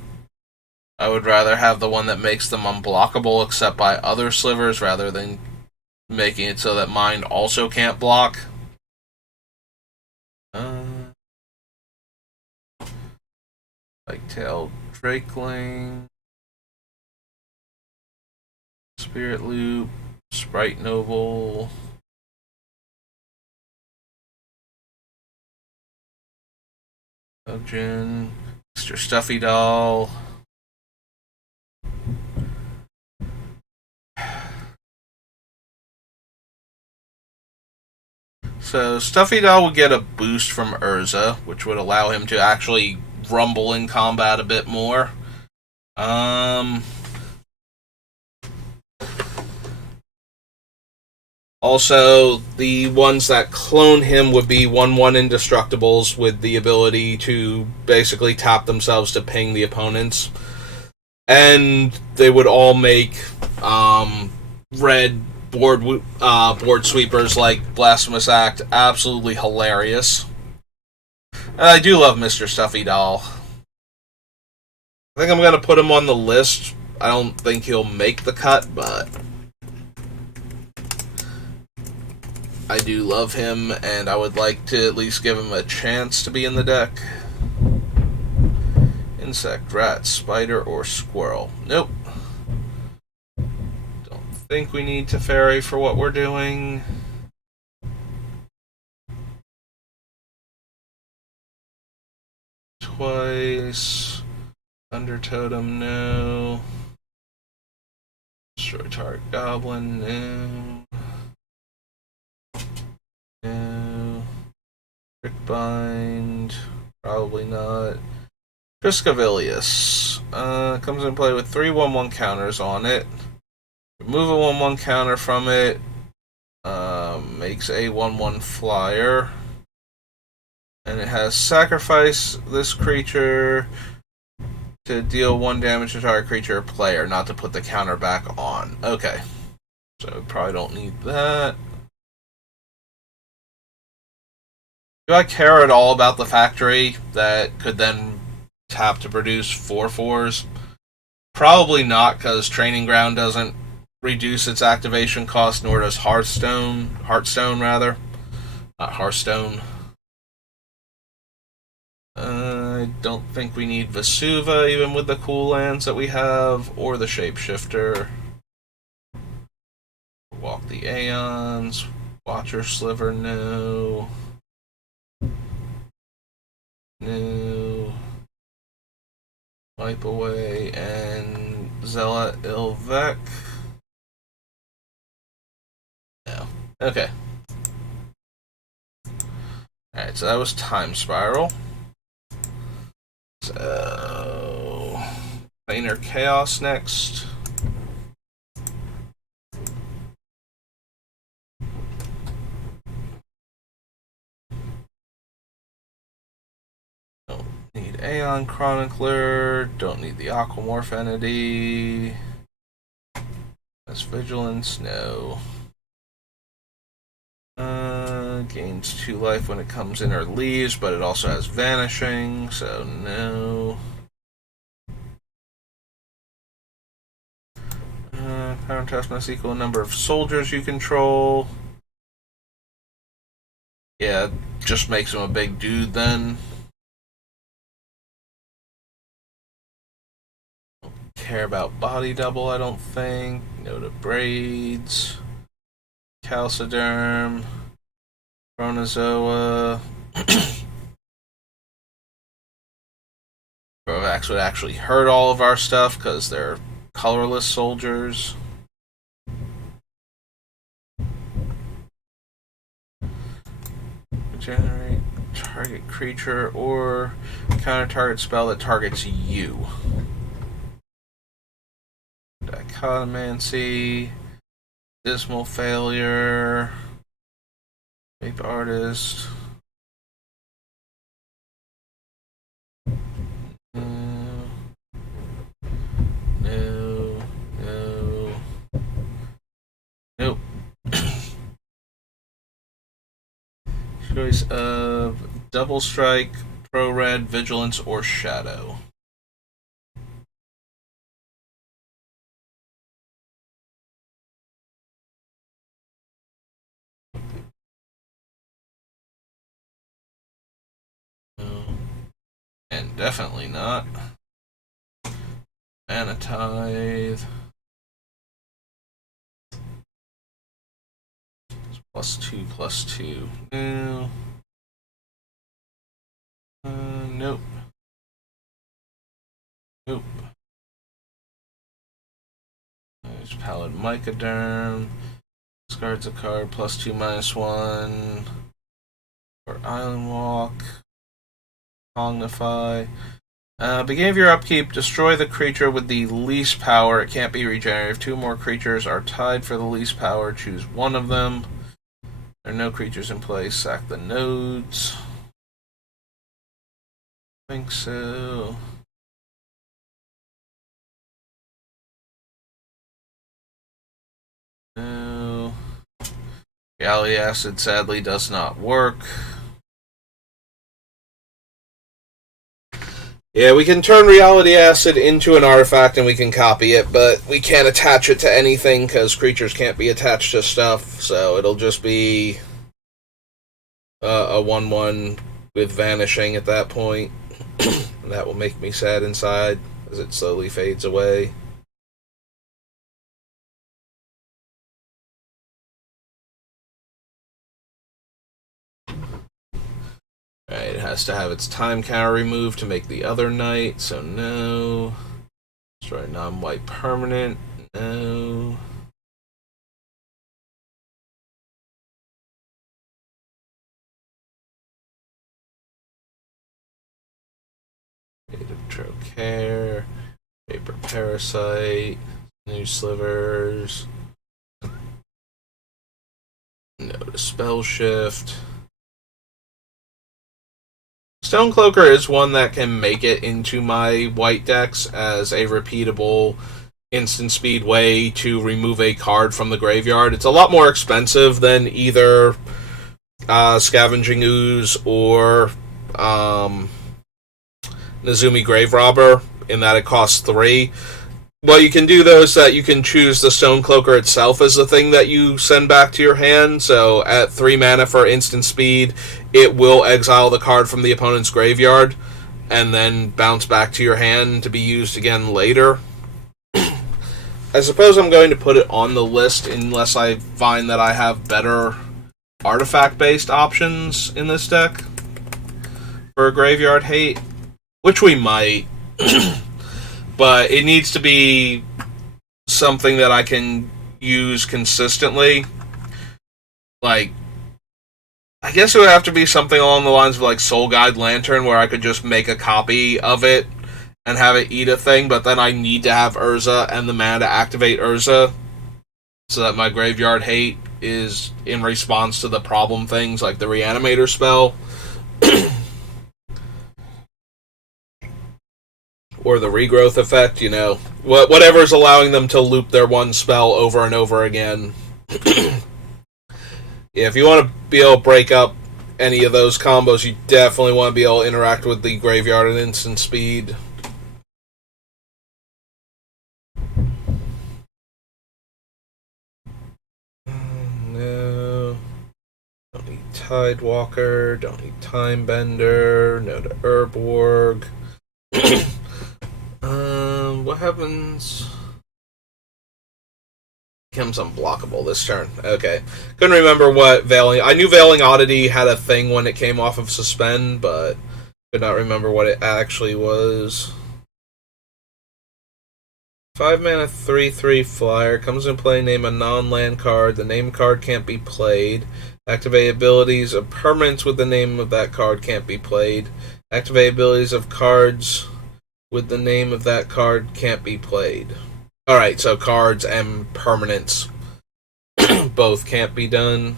I would rather have the one that makes them unblockable except by other slivers rather than making it so that mine also can't block. Tail Drakeling. Spirit Loop. Sprite Noble. Jin. Mr. Stuffy Doll. So Stuffy Doll would get a boost from Urza, which would allow him to actually rumble in combat a bit more. Also, the ones that clone him would be 1/1 indestructibles with the ability to basically tap themselves to ping the opponents. And they would all make red board sweepers like Blasphemous Act absolutely hilarious. And I do love Mr. Stuffy Doll. I think I'm going to put him on the list. I don't think he'll make the cut, but I do love him, and I would like to at least give him a chance to be in the deck. Insect, rat, spider, or squirrel. Nope. Don't think we need Teferi for what we're doing. Twice. Thunder Totem, no. Destroy target goblin, no. No. Trickbind, probably not. Triskavilius comes in play with 3 1/1 counters on it. Remove a 1/1 counter from it. Makes a 1/1 flyer. And it has sacrifice this creature to deal 1 damage to target creature or player, not to put the counter back on. Okay. So we probably don't need that. Do I care at all about the factory that could then tap to produce 4/4s? Probably not, because Training Ground doesn't reduce its activation cost, nor does Hearthstone rather. Not Hearthstone. I don't think we need Vesuva, even with the cool lands that we have, or the Shapeshifter. Walk the Aeons. Watcher Sliver, no. No. Wipe Away, and Zealot Ilvec. No. Okay. Alright, so that was Time Spiral. So, Planar Chaos next. Don't need Aeon Chronicler. Don't need the Aquamorph Entity. That's Vigilance, no. Gains 2 life when it comes in or leaves, but it also has Vanishing, so no. Contest must equal a number of soldiers you control. Yeah, just makes him a big dude then. Don't care about Body Double, I don't think. No to Braids. Calciderm. Chronozoa. Grovax would actually hurt all of our stuff because they're colorless soldiers. Generate target creature or counter target spell that targets you. Dichotomancy. Dismal Failure. Vape Artist. No. No. No. Nope. Choice of Double Strike, Pro Red, Vigilance, or Shadow. No. And definitely not. Mana Tithe. +2/+2. No. Nope. Nope. There's Pallid Mycoderm. Discards a card, +2/-1. Or Island Walk. Cognify. Beginning of your upkeep, destroy the creature with the least power. It can't be regenerated. If two more creatures are tied for the least power, choose one of them. There are no creatures in play. Sack the nodes. I think so. No. Reality Acid sadly does not work. Yeah, we can turn Reality Acid into an artifact and we can copy it, but we can't attach it to anything because creatures can't be attached to stuff, so it'll just be a 1-1 with Vanishing at that point. And that will make me sad inside as it slowly fades away. Right, it has to have its time counter removed to make the other knight, so no. Destroy non-white permanent, no. Native Trocare, Paper Parasite, New Slivers, no to Spell Shift. Stonecloaker is one that can make it into my white decks as a repeatable instant speed way to remove a card from the graveyard. It's a lot more expensive than either Scavenging Ooze or Nezumi Grave Robber, in that it costs 3. What you can do, though, is that you can choose the Stonecloaker itself as the thing that you send back to your hand. So at 3 mana for instant speed, it will exile the card from the opponent's graveyard and then bounce back to your hand to be used again later. I suppose I'm going to put it on the list unless I find that I have better artifact-based options in this deck for Graveyard Hate, which we might. But it needs to be something that I can use consistently. Like, I guess it would have to be something along the lines of like Soul Guide Lantern, where I could just make a copy of it and have it eat a thing, but then I need to have Urza and the mana to activate Urza so that my Graveyard Hate is in response to the problem things like the Reanimator spell. Or the regrowth effect, you know. Whatever's allowing them to loop their one spell over and over again. Yeah, if you want to be able to break up any of those combos, you definitely want to be able to interact with the graveyard at instant speed. No. Don't need Tidewalker, don't need Timebender, no to Urborg. What happens? Becomes unblockable this turn. Okay. Couldn't remember what Veiling... I knew Veiling Oddity had a thing when it came off of Suspend, but could not remember what it actually was. 5 mana 3/3 flyer. Comes in play, name a non-land card. The name card can't be played. Activate abilities of permanents with the name of that card can't be played. Activate abilities of cards with the name of that card can't be played. Alright, so cards and permanents both can't be done.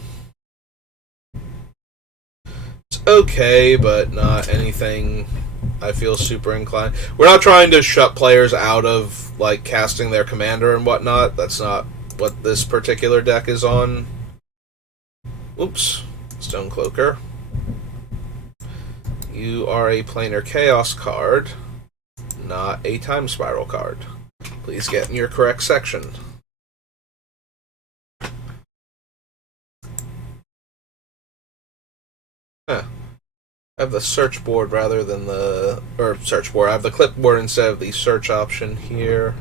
It's okay, but not anything I feel super inclined. We're not trying to shut players out of like casting their commander and whatnot. That's not what this particular deck is on. Oops. Stonecloaker. You are a Planar Chaos card, not a Time Spiral card. Please get in your correct section. Huh. I have the search board rather than the... Or search board. I have the clipboard instead of the search option here.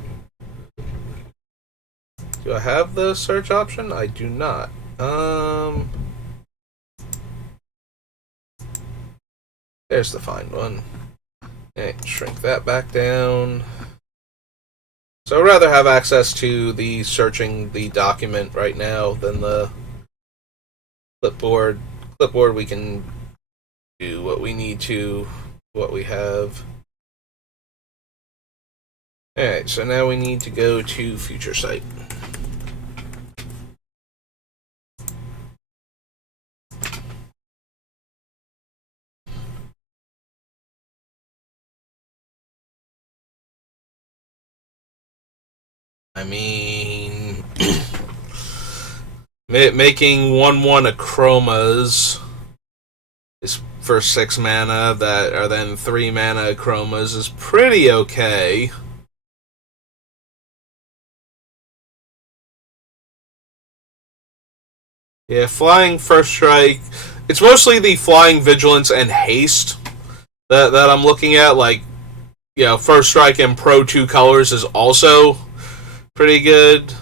Do I have the search option? I do not. There's the find one. And shrink that back down. So I'd rather have access to the searching the document right now than the clipboard. Clipboard we can do what we need to, what we have. Alright, so now we need to go to Future Sight. I mean, making 1/1 Achromas is for 6 mana that are then 3 mana Achromas is pretty okay. Yeah, flying First Strike. It's mostly the flying Vigilance and Haste that I'm looking at. Like, First Strike and Pro 2 colors is also pretty good.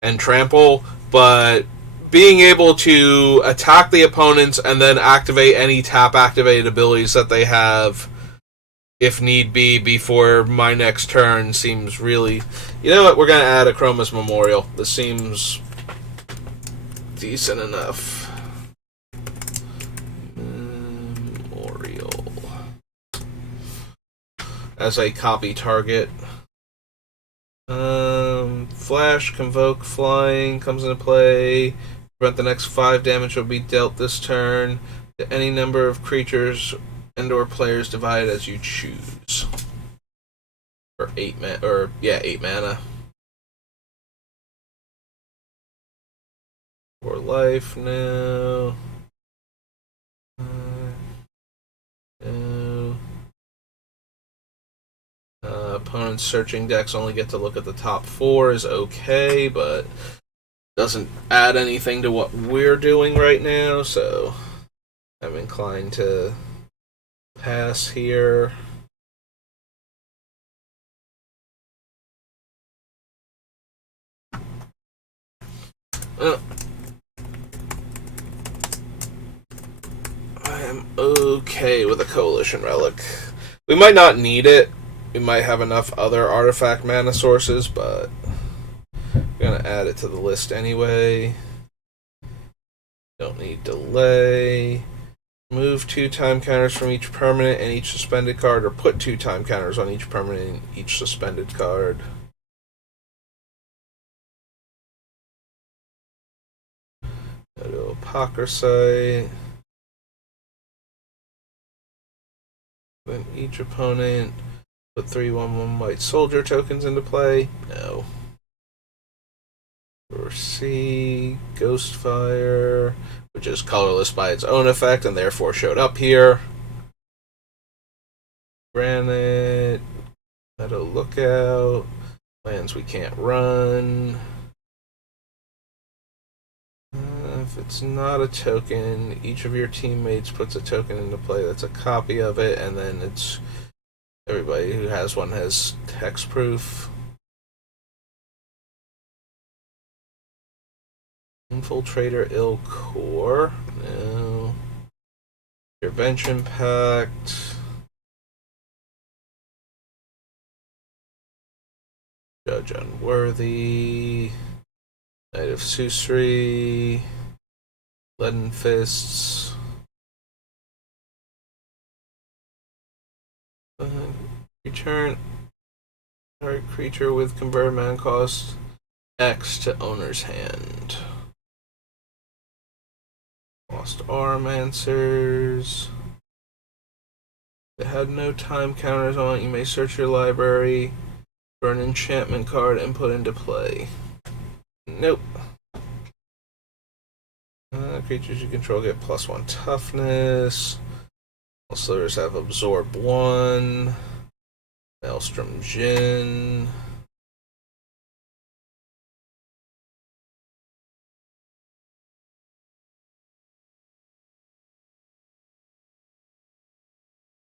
And Trample. But being able to attack the opponents and then activate any tap activated abilities that they have, if need be, before my next turn seems really... You know what? We're going to add Achroma's Memorial. This seems decent enough. Memorial. As a copy target. Flash, Convoke, Flying comes into play. Prevent the next 5 damage will be dealt this turn to any number of creatures and/or players divided as you choose. For 8 mana, 8 mana. 4 life now. No. Opponents searching decks only get to look at the top 4 is okay, but doesn't add anything to what we're doing right now, so I'm inclined to pass here. I am okay with a Coalition Relic. We might not need it. We might have enough other artifact mana sources, but I'm going to add it to the list anyway. Don't need delay. Move 2 time counters from each permanent and each suspended card, or put 2 time counters on each permanent and each suspended card. Go to Apocryphite. Then each opponent put 3/1/1 White Soldier tokens into play. No. Or C, Ghostfire, which is colorless by its own effect and therefore showed up here. Granite, Meadow Lookout, lands we can't run. If it's not a token, each of your teammates puts a token into play that's a copy of it, and then it's everybody who has one has hexproof. Infiltrator Ilkor. No. Intervention Pact. Judge Unworthy. Knight of Susri. Leaden Fists. Return target creature with converted mana cost X to owner's hand. Lost Arm answers. If it had no time counters on it, you may search your library for an enchantment card and put into play. Nope. Creatures you control get +1 toughness. All slivers have Absorb 1. Maelstrom Djinn.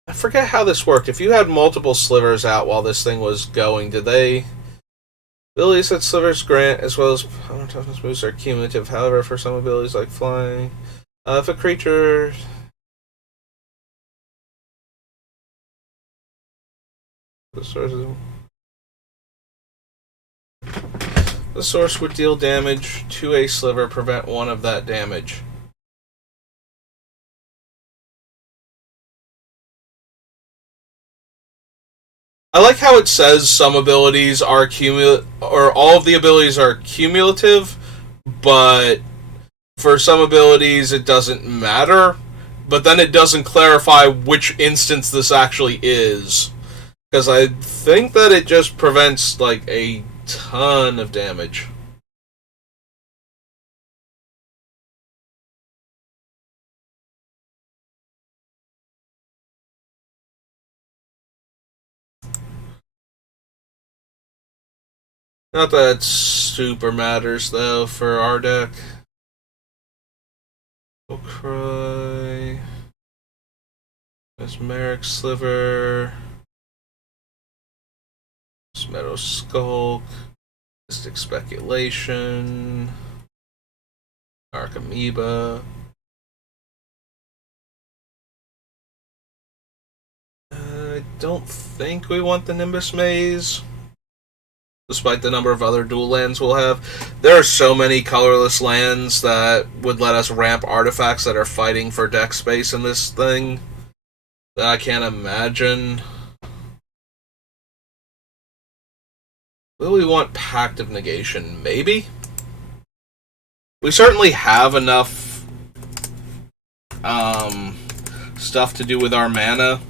I forget how this worked. If you had multiple slivers out while this thing was going, did they... Abilities that slivers grant, as well as power toughness boosts, are cumulative. However, for some abilities like flying, if a creature... The source would deal damage to a sliver, prevent 1 of that damage. I like how it says some abilities are or all of the abilities are cumulative, but for some abilities it doesn't matter. But then it doesn't clarify which instance this actually is, because I think that it just prevents like a ton of damage. Not that it super matters though for our deck. Cry, Mesmeric Sliver, Meadow Skulk, Mystic Speculation, Archamoeba. I don't think we want the Nimbus Maze, despite the number of other dual lands we'll have. There are so many colorless lands that would let us ramp artifacts that are fighting for deck space in this thing that I can't imagine. Will we want Pact of Negation? Maybe? We certainly have enough stuff to do with our mana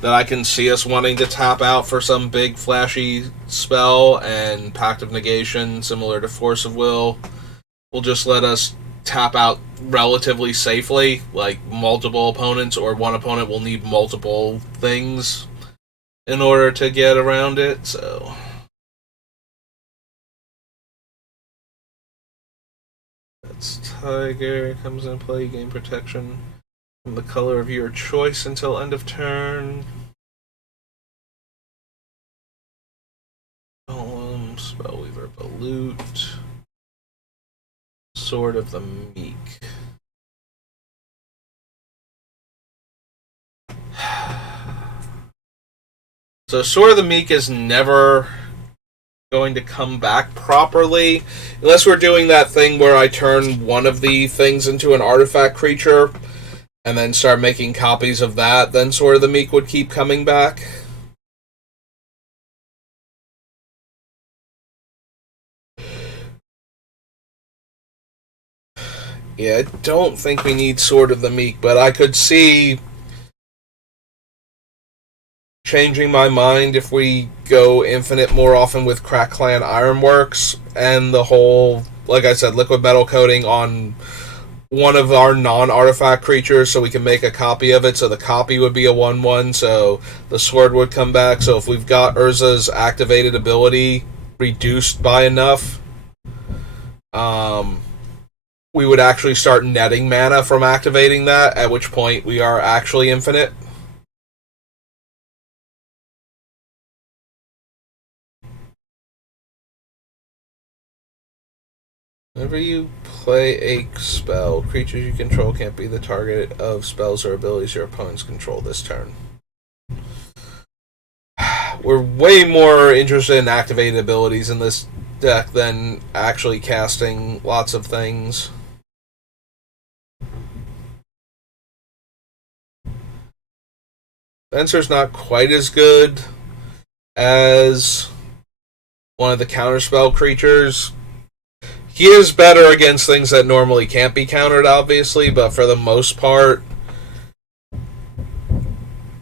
that I can see us wanting to tap out for some big flashy spell, and Pact of Negation, similar to Force of Will, will just let us tap out relatively safely, like multiple opponents, or one opponent will need multiple things in order to get around it, so... That's Tiger, comes into play, gain protection from the color of your choice until end of turn. Golem, Spellweaver, Balut, Sword of the Meek. So Sword of the Meek is never going to come back properly unless we're doing that thing where I turn one of the things into an artifact creature and then start making copies of that. Then Sword of the Meek would keep coming back. Yeah, I don't think we need Sword of the Meek, but I could see changing my mind if we go infinite more often with Crack Clan Ironworks and the whole, like I said, liquid metal coating on one of our non-artifact creatures so we can make a copy of it, so the copy would be a 1/1, so the sword would come back. So if we've got Urza's activated ability reduced by enough, we would actually start netting mana from activating that, at which point we are actually infinite. Whenever you play a spell, creatures you control can't be the target of spells or abilities your opponents control this turn. We're way more interested in activated abilities in this deck than actually casting lots of things. Fencer's not quite as good as one of the counterspell creatures. He is better against things that normally can't be countered, obviously, but for the most part,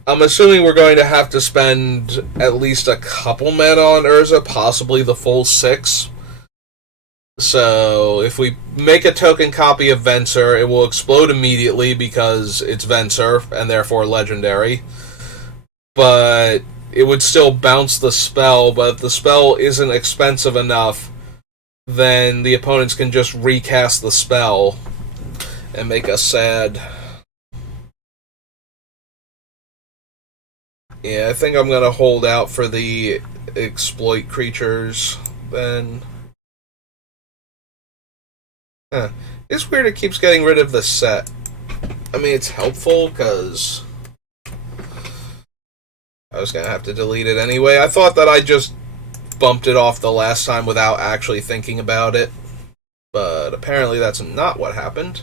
I'm assuming we're going to have to spend at least a couple mana on Urza, possibly the full 6. So, if we make a token copy of Venser, it will explode immediately because it's Venser, and therefore legendary. But it would still bounce the spell, but if the spell isn't expensive enough, then the opponents can just recast the spell and make us sad. Yeah, I think I'm going to hold out for the exploit creatures then. Huh. It's weird it keeps getting rid of the set. I mean, it's helpful because I was going to have to delete it anyway. I thought that I just bumped it off the last time without actually thinking about it, but apparently that's not what happened.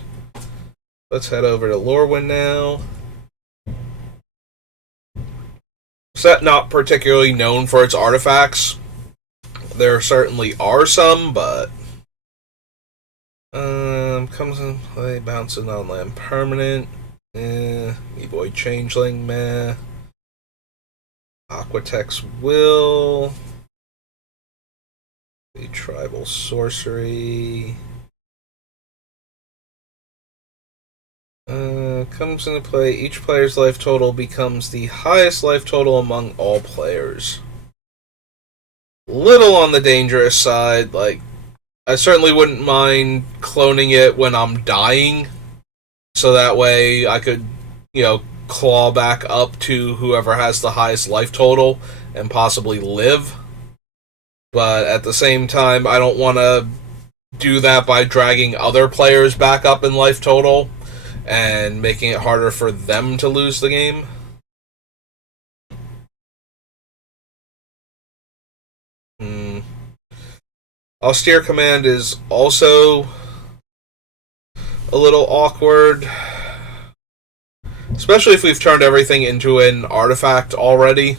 Let's head over to Lorwyn now. Set not particularly known for its artifacts. There certainly are some, but comes in play, bouncing on land permanent. E-Boy Changeling, meh. Aquatex Will. The Tribal Sorcery. Comes into play. Each player's life total becomes the highest life total among all players. Little on the dangerous side. Like, I certainly wouldn't mind cloning it when I'm dying, so that way I could, claw back up to whoever has the highest life total and possibly live. But at the same time, I don't want to do that by dragging other players back up in life total and making it harder for them to lose the game. Austere Command is also a little awkward, especially if we've turned everything into an artifact already.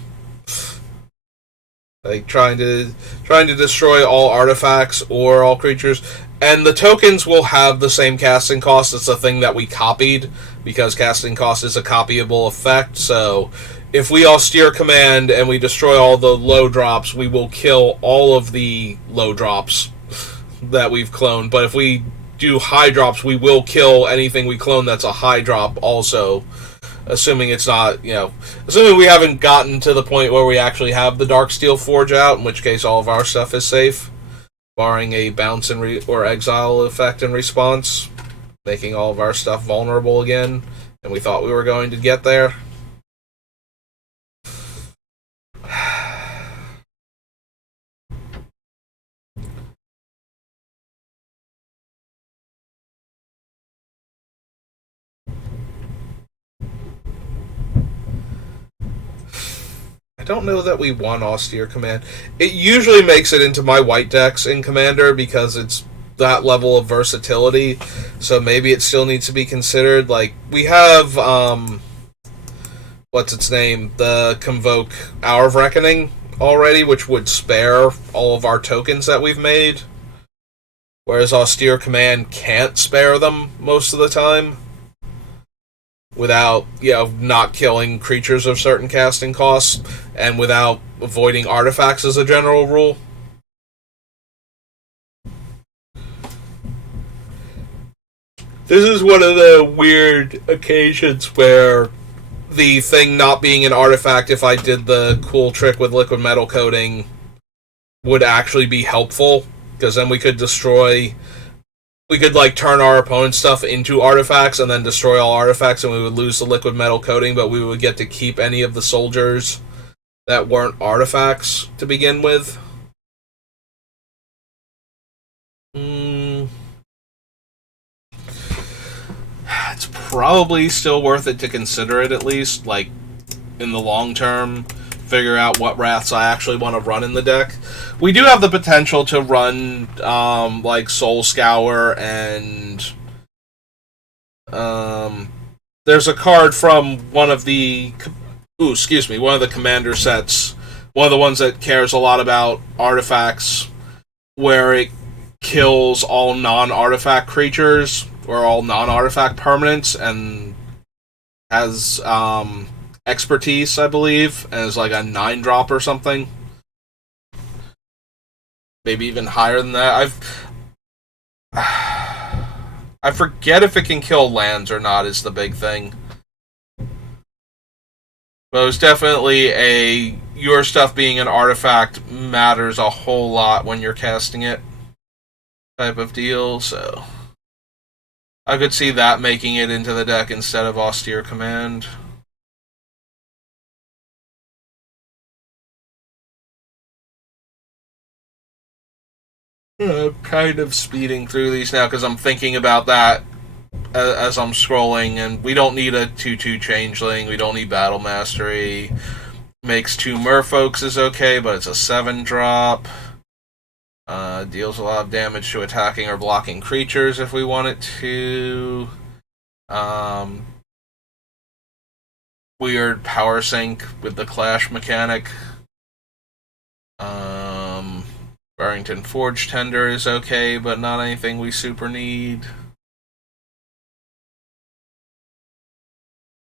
Like trying to destroy all artifacts or all creatures. And the tokens will have the same casting cost. It's a thing that we copied, because casting cost is a copyable effect. So if we austere command and we destroy all the low drops, we will kill all of the low drops that we've cloned. But if we do high drops, we will kill anything we clone that's a high drop also. Assuming it's not, assuming we haven't gotten to the point where we actually have the Darksteel Forge out, in which case all of our stuff is safe, barring a bounce or exile effect in response, making all of our stuff vulnerable again, and we thought we were going to get there. I don't know that we want Austere Command. It usually makes it into my white decks in Commander because it's that level of versatility, so maybe it still needs to be considered. Like, we have, what's its name? The Convoke Hour of Reckoning already, which would spare all of our tokens that we've made, whereas Austere Command can't spare them most of the time without, not killing creatures of certain casting costs, and without avoiding artifacts as a general rule. This is one of the weird occasions where the thing not being an artifact, if I did the cool trick with liquid metal coating, would actually be helpful, because then we could turn our opponent's stuff into artifacts and then destroy all artifacts, and we would lose the liquid metal coating, but we would get to keep any of the soldiers that weren't artifacts to begin with. It's probably still worth it to consider it, at least, like, in the long term, figure out what wraths I actually want to run in the deck. We do have the potential to run, like, Soul Scour, and there's a card from one of the commander sets, one of the ones that cares a lot about artifacts, where it kills all non-artifact creatures, or all non-artifact permanents, and has expertise, I believe, and is like a 9-drop or something. Maybe even higher than that. I forget if it can kill lands or not, is the big thing. But it's definitely your stuff being an artifact matters a whole lot when you're casting it type of deal, so I could see that making it into the deck instead of Austere Command. I'm kind of speeding through these now because I'm thinking about that as I'm scrolling, and we don't need a 2/2 Changeling, we don't need Battle Mastery. Makes 2 Merfolks is okay, but it's a 7-drop. Deals a lot of damage to attacking or blocking creatures if we want it to. weird power sync with the clash mechanic. Barrington Forge Tender is okay, but not anything we super need.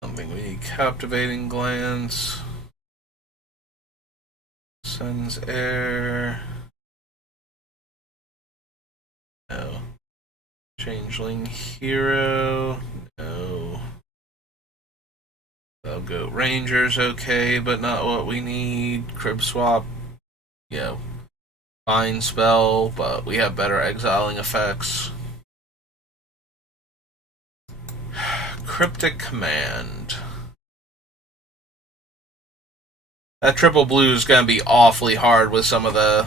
Something we need. Captivating Glance. Sun's Air. No. Changeling Hero. No. Goat Ranger's okay, but not what we need. Crib Swap. Yeah. Fine spell, but we have better exiling effects. Cryptic Command. That triple blue is going to be awfully hard with some of the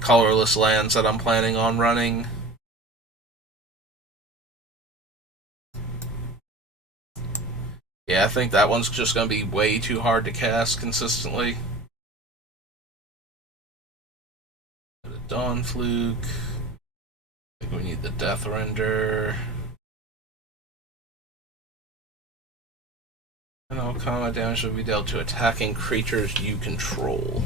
colorless lands that I'm planning on running. Yeah, I think that one's just going to be way too hard to cast consistently. Dawn Fluke. I think we need the Death Render. And all combat damage will be dealt to attacking creatures you control.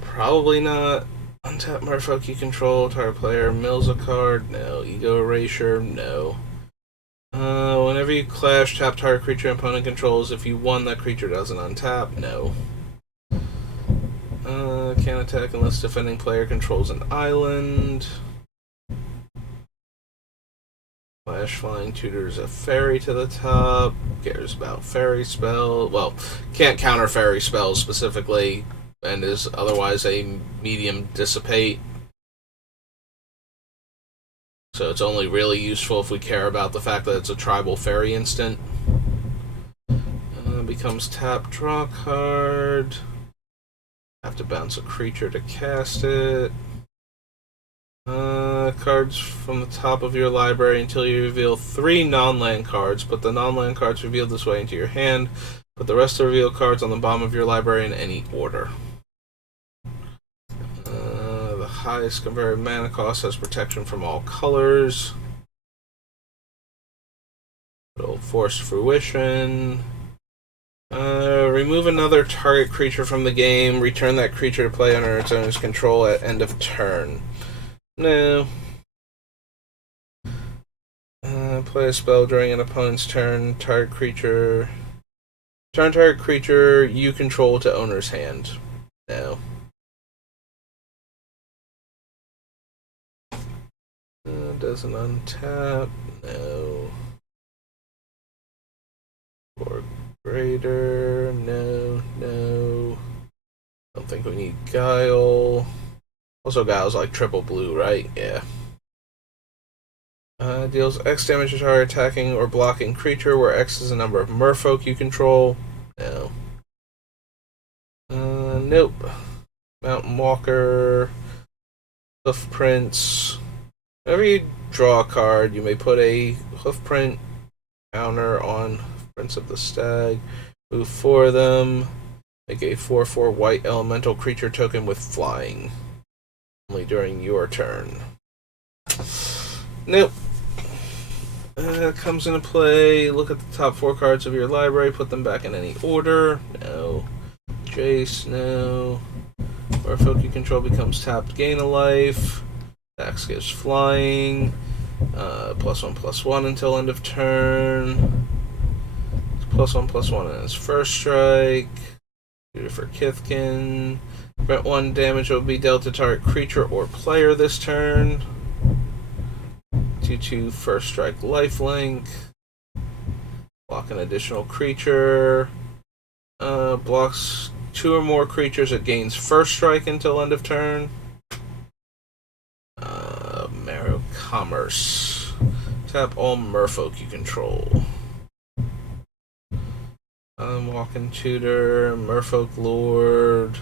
Probably not. Untap Merfolk you control. Target player mills a card. No. Ego Erasure. No. Whenever you clash, tap target creature opponent controls. If you won, that creature doesn't untap. No. Can't attack unless defending player controls an island. Flash Flying tutors a fairy to the top. Cares about fairy spell. Well, can't counter fairy spells specifically, and is otherwise a medium dissipate. So it's only really useful if we care about the fact that it's a tribal fairy instant. Becomes tap, draw card. Have to bounce a creature to cast it. Cards from the top of your library until you reveal 3 non-land cards. Put the non-land cards revealed this way into your hand. Put the rest of the revealed cards on the bottom of your library in any order. The highest converted mana cost has protection from all colors. It'll force fruition. Remove another target creature from the game. Return that creature to play under its owner's control at end of turn. No. Play a spell during an opponent's turn. Target creature. Turn target creature you control to owner's hand. No. Doesn't untap. No. Or greater. No. No. Don't think we need Guile. Also, Guile's like triple blue, right? Yeah. Deals X damage to target attacking or blocking creature, where X is the number of merfolk you control. No. Nope. Mountain Walker. Hoofprints. Whenever you draw a card, you may put a hoofprint counter on Hoofprints of the Stag. Move 4 of them. Make a 4/4 white elemental creature token with flying. Only during your turn. Nope. Comes into play. Look at the top 4 cards of your library. Put them back in any order. No. Jace, no. Merfolk you control becomes tapped, gain a life. Dax gives flying. +1/+1 until end of turn. +1/+1 in his first strike. For Kithkin. Prevent 1 damage will be dealt to target creature or player this turn. 2/2 first strike lifelink. Block an additional creature. Blocks 2 or more creatures. It gains first strike until end of turn. Marrow Commerce. Tap all merfolk you control. Walking Tutor, Merfolk Lord.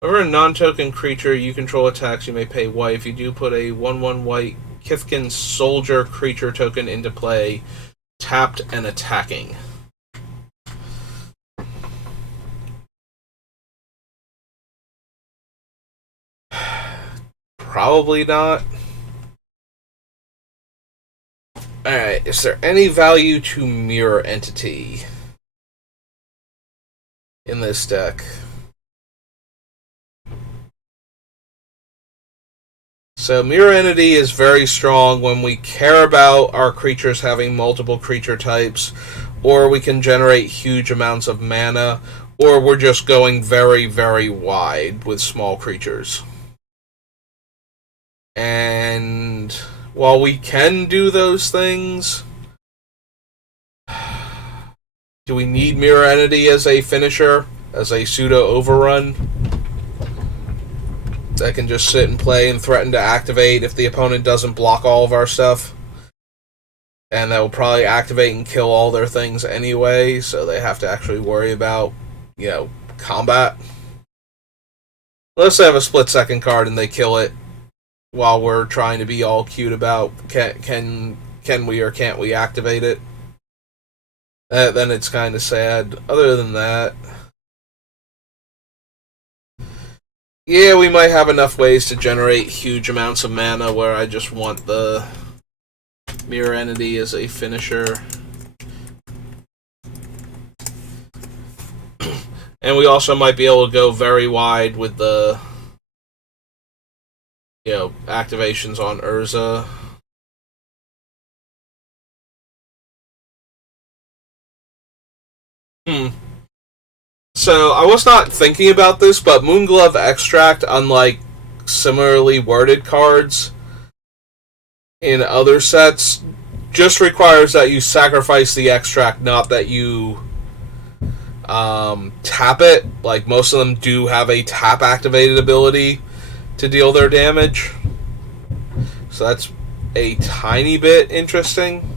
Whenever a non-token creature you control attacks, you may pay white. If you do, put a 1/1 white Kithkin Soldier creature token into play, tapped and attacking. Probably not. Alright, is there any value to Mirror Entity in this deck? So Mirror Entity is very strong when we care about our creatures having multiple creature types, or we can generate huge amounts of mana, or we're just going very, very wide with small creatures. And while we can do those things, do we need Mirror Entity as a finisher, as a pseudo overrun that can just sit and play and threaten to activate if the opponent doesn't block all of our stuff? And that will probably activate and kill all their things anyway, so they have to actually worry about, combat. Unless they have a split-second card and they kill it while we're trying to be all cute about can we or can't we activate it. Then it's kind of sad. Other than that, yeah, we might have enough ways to generate huge amounts of mana where I just want the Mirror Entity as a finisher. And we also might be able to go very wide with the activations on Urza. So, I was not thinking about this, but Moonglove Extract, unlike similarly worded cards in other sets, just requires that you sacrifice the extract, not that you tap it. Like, most of them do have a tap-activated ability to deal their damage. So that's a tiny bit interesting.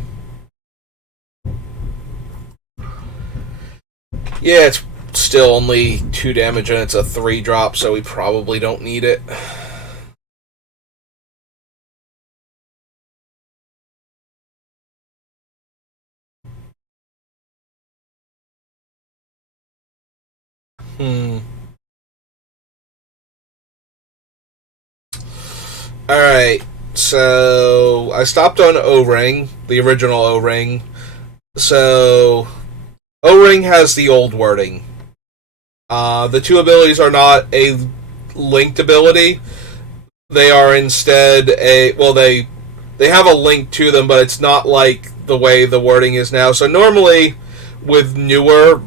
Yeah, it's still only 2 damage and it's a 3-drop, so we probably don't need it. Alright, so I stopped on O-Ring, the original O-Ring. So O-Ring has the old wording. The 2 abilities are not a linked ability. They are instead they have a link to them, but it's not like the way the wording is now. So normally, with newer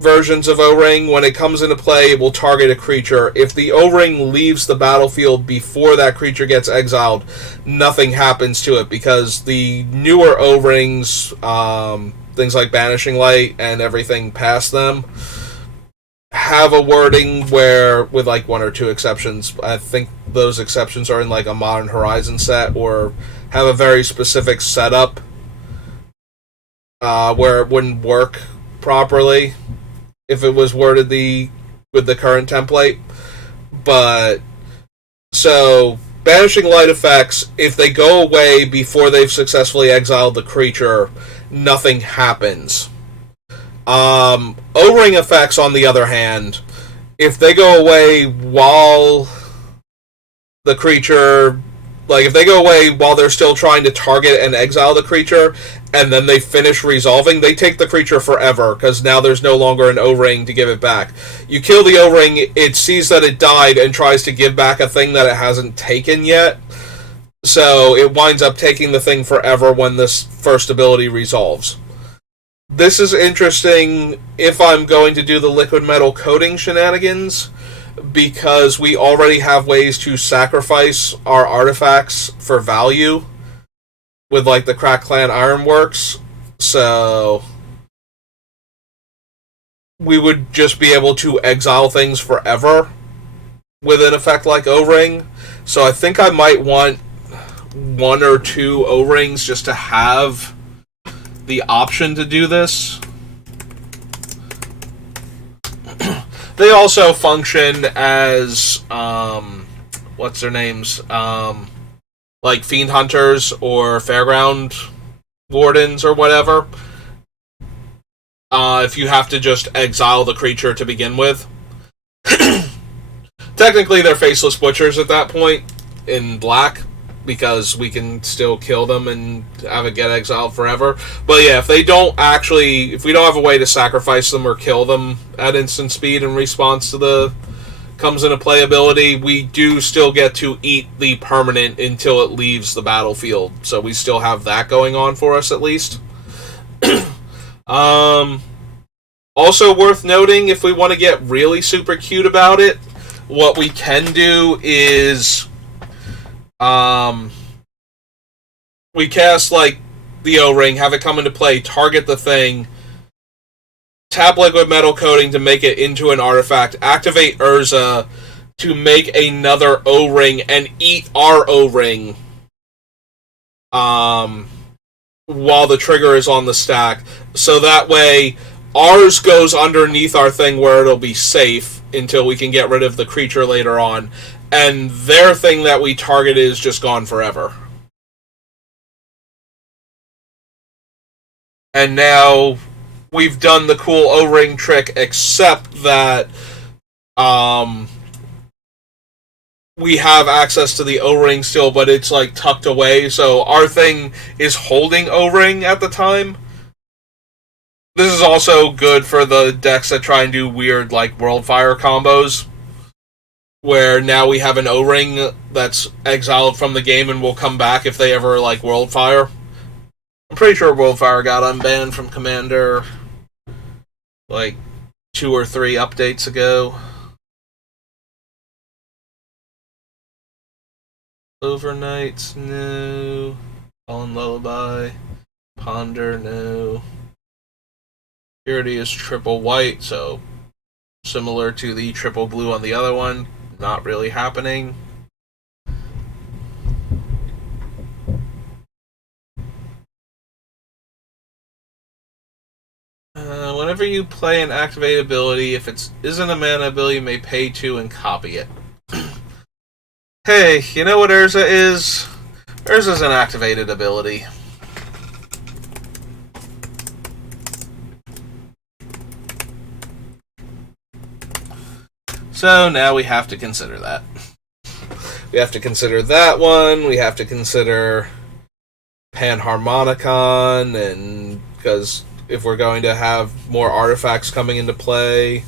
versions of O-Ring, when it comes into play, it will target a creature. If the O-Ring leaves the battlefield before that creature gets exiled, nothing happens to it, because the newer O-Rings, things like Banishing Light and everything past them, have a wording where, with like 1 or 2 exceptions, I think those exceptions are in like a Modern Horizon set, or have a very specific setup where it wouldn't work properly if it was worded with the current template. But so Banishing Light effects, if they go away before they've successfully exiled the creature, nothing happens. O-Ring effects, on the other hand, if they go away while the creature, like if they go away while they're still trying to target and exile the creature, and then they finish resolving, they take the creature forever, because now there's no longer an O-Ring to give it back. You kill the O-Ring, it sees that it died and tries to give back a thing that it hasn't taken yet, so it winds up taking the thing forever when this first ability resolves. This is interesting if I'm going to do the liquid metal coating shenanigans, because we already have ways to sacrifice our artifacts for value with like the Crack Clan Ironworks, so we would just be able to exile things forever with an effect like O-Ring. So I think I might want 1 or 2 O-Rings just to have the option to do this. They also function as what's their names? Like Fiend Hunters or Fairground Wardens or whatever. If you have to just exile the creature to begin with. Technically, they're Faceless Butchers at that point in black, because we can still kill them and have it get exiled forever. But yeah, if we don't have a way to sacrifice them or kill them at instant speed in response to the comes into play ability, we do still get to eat the permanent until it leaves the battlefield. So we still have that going on for us at least. Also worth noting, if we want to get really super cute about it, what we can do is we cast like the O-Ring, have it come into play, target the thing, tap liquid metal coating to make it into an artifact, activate Urza to make another O-Ring, and eat our O-Ring while the trigger is on the stack. So that way, ours goes underneath our thing where it'll be safe until we can get rid of the creature later on, and their thing that we targeted is just gone forever. And now we've done the cool O-Ring trick, except that we have access to the O-Ring still, but it's like tucked away, so our thing is holding O-Ring at the time. This is also good for the decks that try and do weird like Worldfire combos, where now we have an O-Ring that's exiled from the game and will come back if they ever like Worldfire. I'm pretty sure Worldfire got unbanned from Commander like 2 or 3 updates ago. Overnights, no. Fallen Lullaby. Ponder, no. Purity is triple white, so similar to the triple blue on the other one. Not really happening. Whenever you play an activated ability, if it isn't a mana ability, you may pay 2 and copy it. Hey, you know what Urza is? Urza's an activated ability. So now we have to consider that. We have to consider that one. We have to consider Panharmonicon, and because if we're going to have more artifacts coming into play,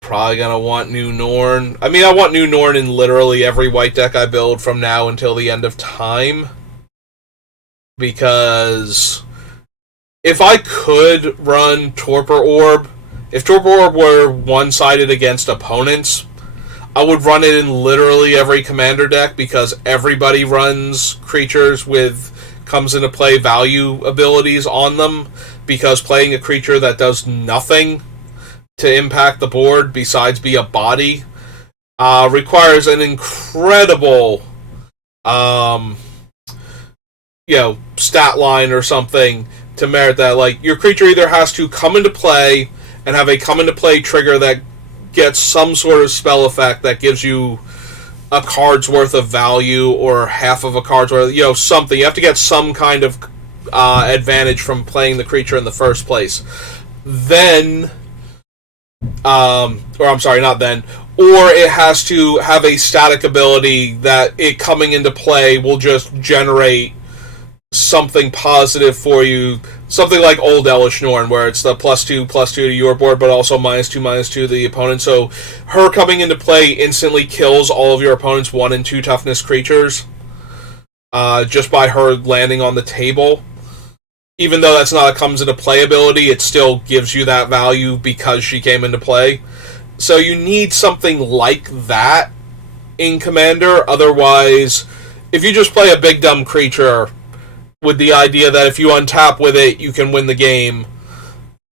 probably going to want New Norn. I mean, I want New Norn in literally every white deck I build from now until the end of time. Because if I could run Torpor Orb, if Torpor Orb were one-sided against opponents, I would run it in literally every commander deck, because everybody runs creatures with comes into play value abilities on them, because playing a creature that does nothing to impact the board besides be a body requires an incredible stat line or something to merit that. Like, your creature either has to come into play and have a come into play trigger that gets some sort of spell effect that gives you a card's worth of value or half of a card's worth, something. You have to get some kind of advantage from playing the creature in the first place. Then, or it has to have a static ability that it coming into play will just generate something positive for you. Something like Old Elish Norn, where it's the +2/+2 to your board, but also -2/-2 to the opponent. So her coming into play instantly kills all of your opponent's 1 and 2 toughness creatures, just by her landing on the table. Even though that's not a comes into play ability, it still gives you that value because she came into play. So you need something like that in Commander. Otherwise, if you just play a big dumb creature with the idea that if you untap with it, you can win the game,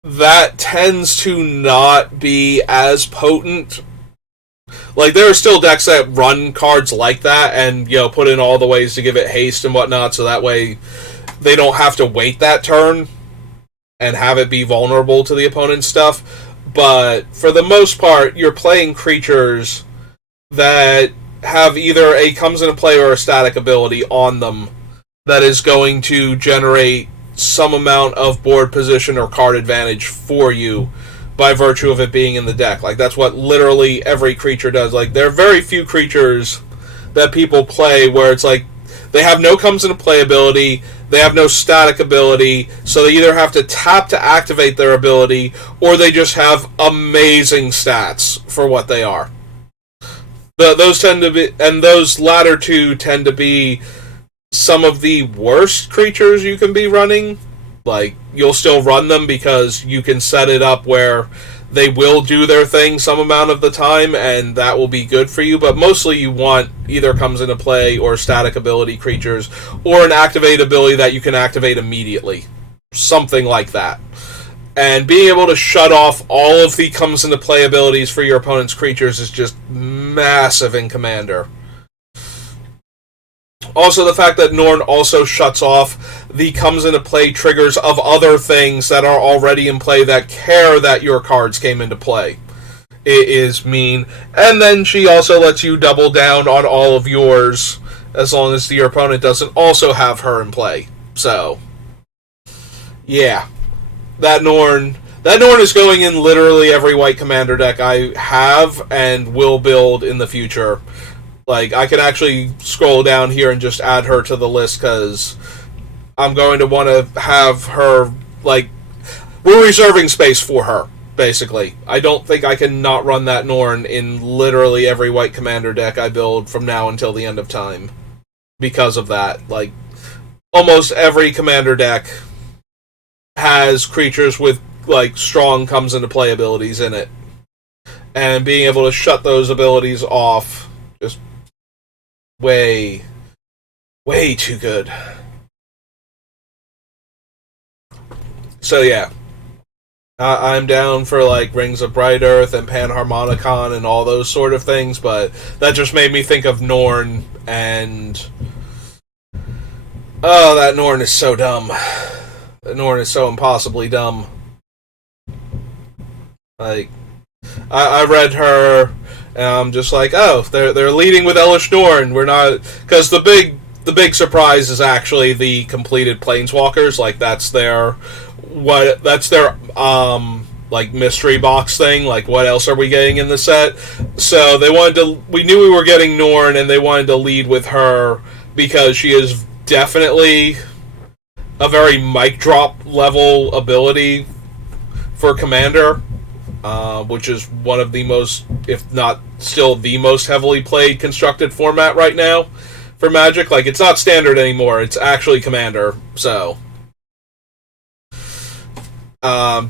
that tends to not be as potent. Like, there are still decks that run cards like that and, put in all the ways to give it haste and whatnot, so that way they don't have to wait that turn and have it be vulnerable to the opponent's stuff. But for the most part, you're playing creatures that have either a comes into play or a static ability on them that is going to generate some amount of board position or card advantage for you by virtue of it being in the deck. Like, that's what literally every creature does. Like, there are very few creatures that people play where it's like, They have no comes into play ability, they have no static ability, so they either have to tap to activate their ability, or they just have amazing stats for what they are. Those tend to be, and those latter two tend to be some of the worst creatures you can be running. Like, you'll still run them because you can set it up where they will do their thing some amount of the time, and that will be good for you, but mostly you want either comes into play or static ability creatures, or an activate ability that you can activate immediately. Something like that. And being able to shut off all of the comes into play abilities for your opponent's creatures is just massive in Commander. Also, the fact that Norn also shuts off the comes into play triggers of other things that are already in play that care that your cards came into play. It is mean. And then she also lets you double down on all of yours as long as your opponent doesn't also have her in play. So, yeah. That Norn is going in literally every white Commander deck I have and will build in the future. Like, I can actually scroll down here and just add her to the list, because I'm going to want to have her, like, we're reserving space for her, basically. I don't think I can not run that Norn in literally every white Commander deck I build from now until the end of time. Because of that. Like, almost every Commander deck has creatures with, like, strong comes into play abilities in it. And being able to shut those abilities off just way too good. So yeah, I'm down for like Rings of Bright Earth and Panharmonicon and all those sort of things, but that just made me think of Norn, and oh, that Norn is so dumb. That Norn is so impossibly dumb. Like, I read her, and I'm just like, oh, they're leading with Elish Norn. We're not, because the big surprise is actually the completed Planeswalkers. Like, that's their like mystery box thing. Like, what else are we getting in the set? So we knew we were getting Norn, and they wanted to lead with her because she is definitely a very mic drop level ability for Commander. Which is one of the most, if not still the most heavily played constructed format right now for Magic. Like, it's not Standard anymore, it's actually Commander. So,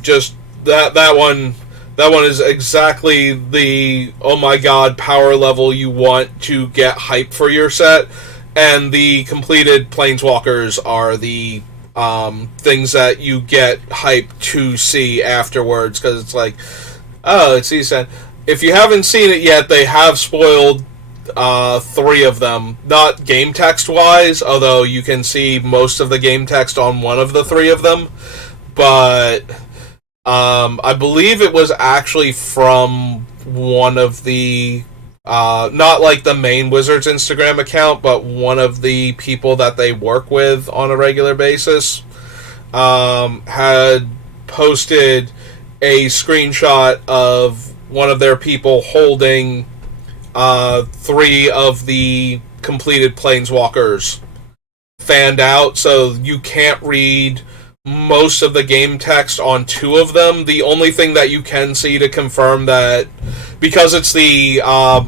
just that one is exactly the, oh my god, power level you want to get hype for your set, and the completed Planeswalkers are the things that you get hype to see afterwards, because it's like, oh, it's decent. If you haven't seen it yet, they have spoiled 3 of them. Not game text wise, although you can see most of the game text on one of the 3 of them. But I believe it was actually from one of the not like the main Wizards Instagram account, but one of the people that they work with on a regular basis had posted a screenshot of one of their people holding 3 of the completed Planeswalkers fanned out, so you can't read most of the game text on 2 of them. The only thing that you can see to confirm that, because it's the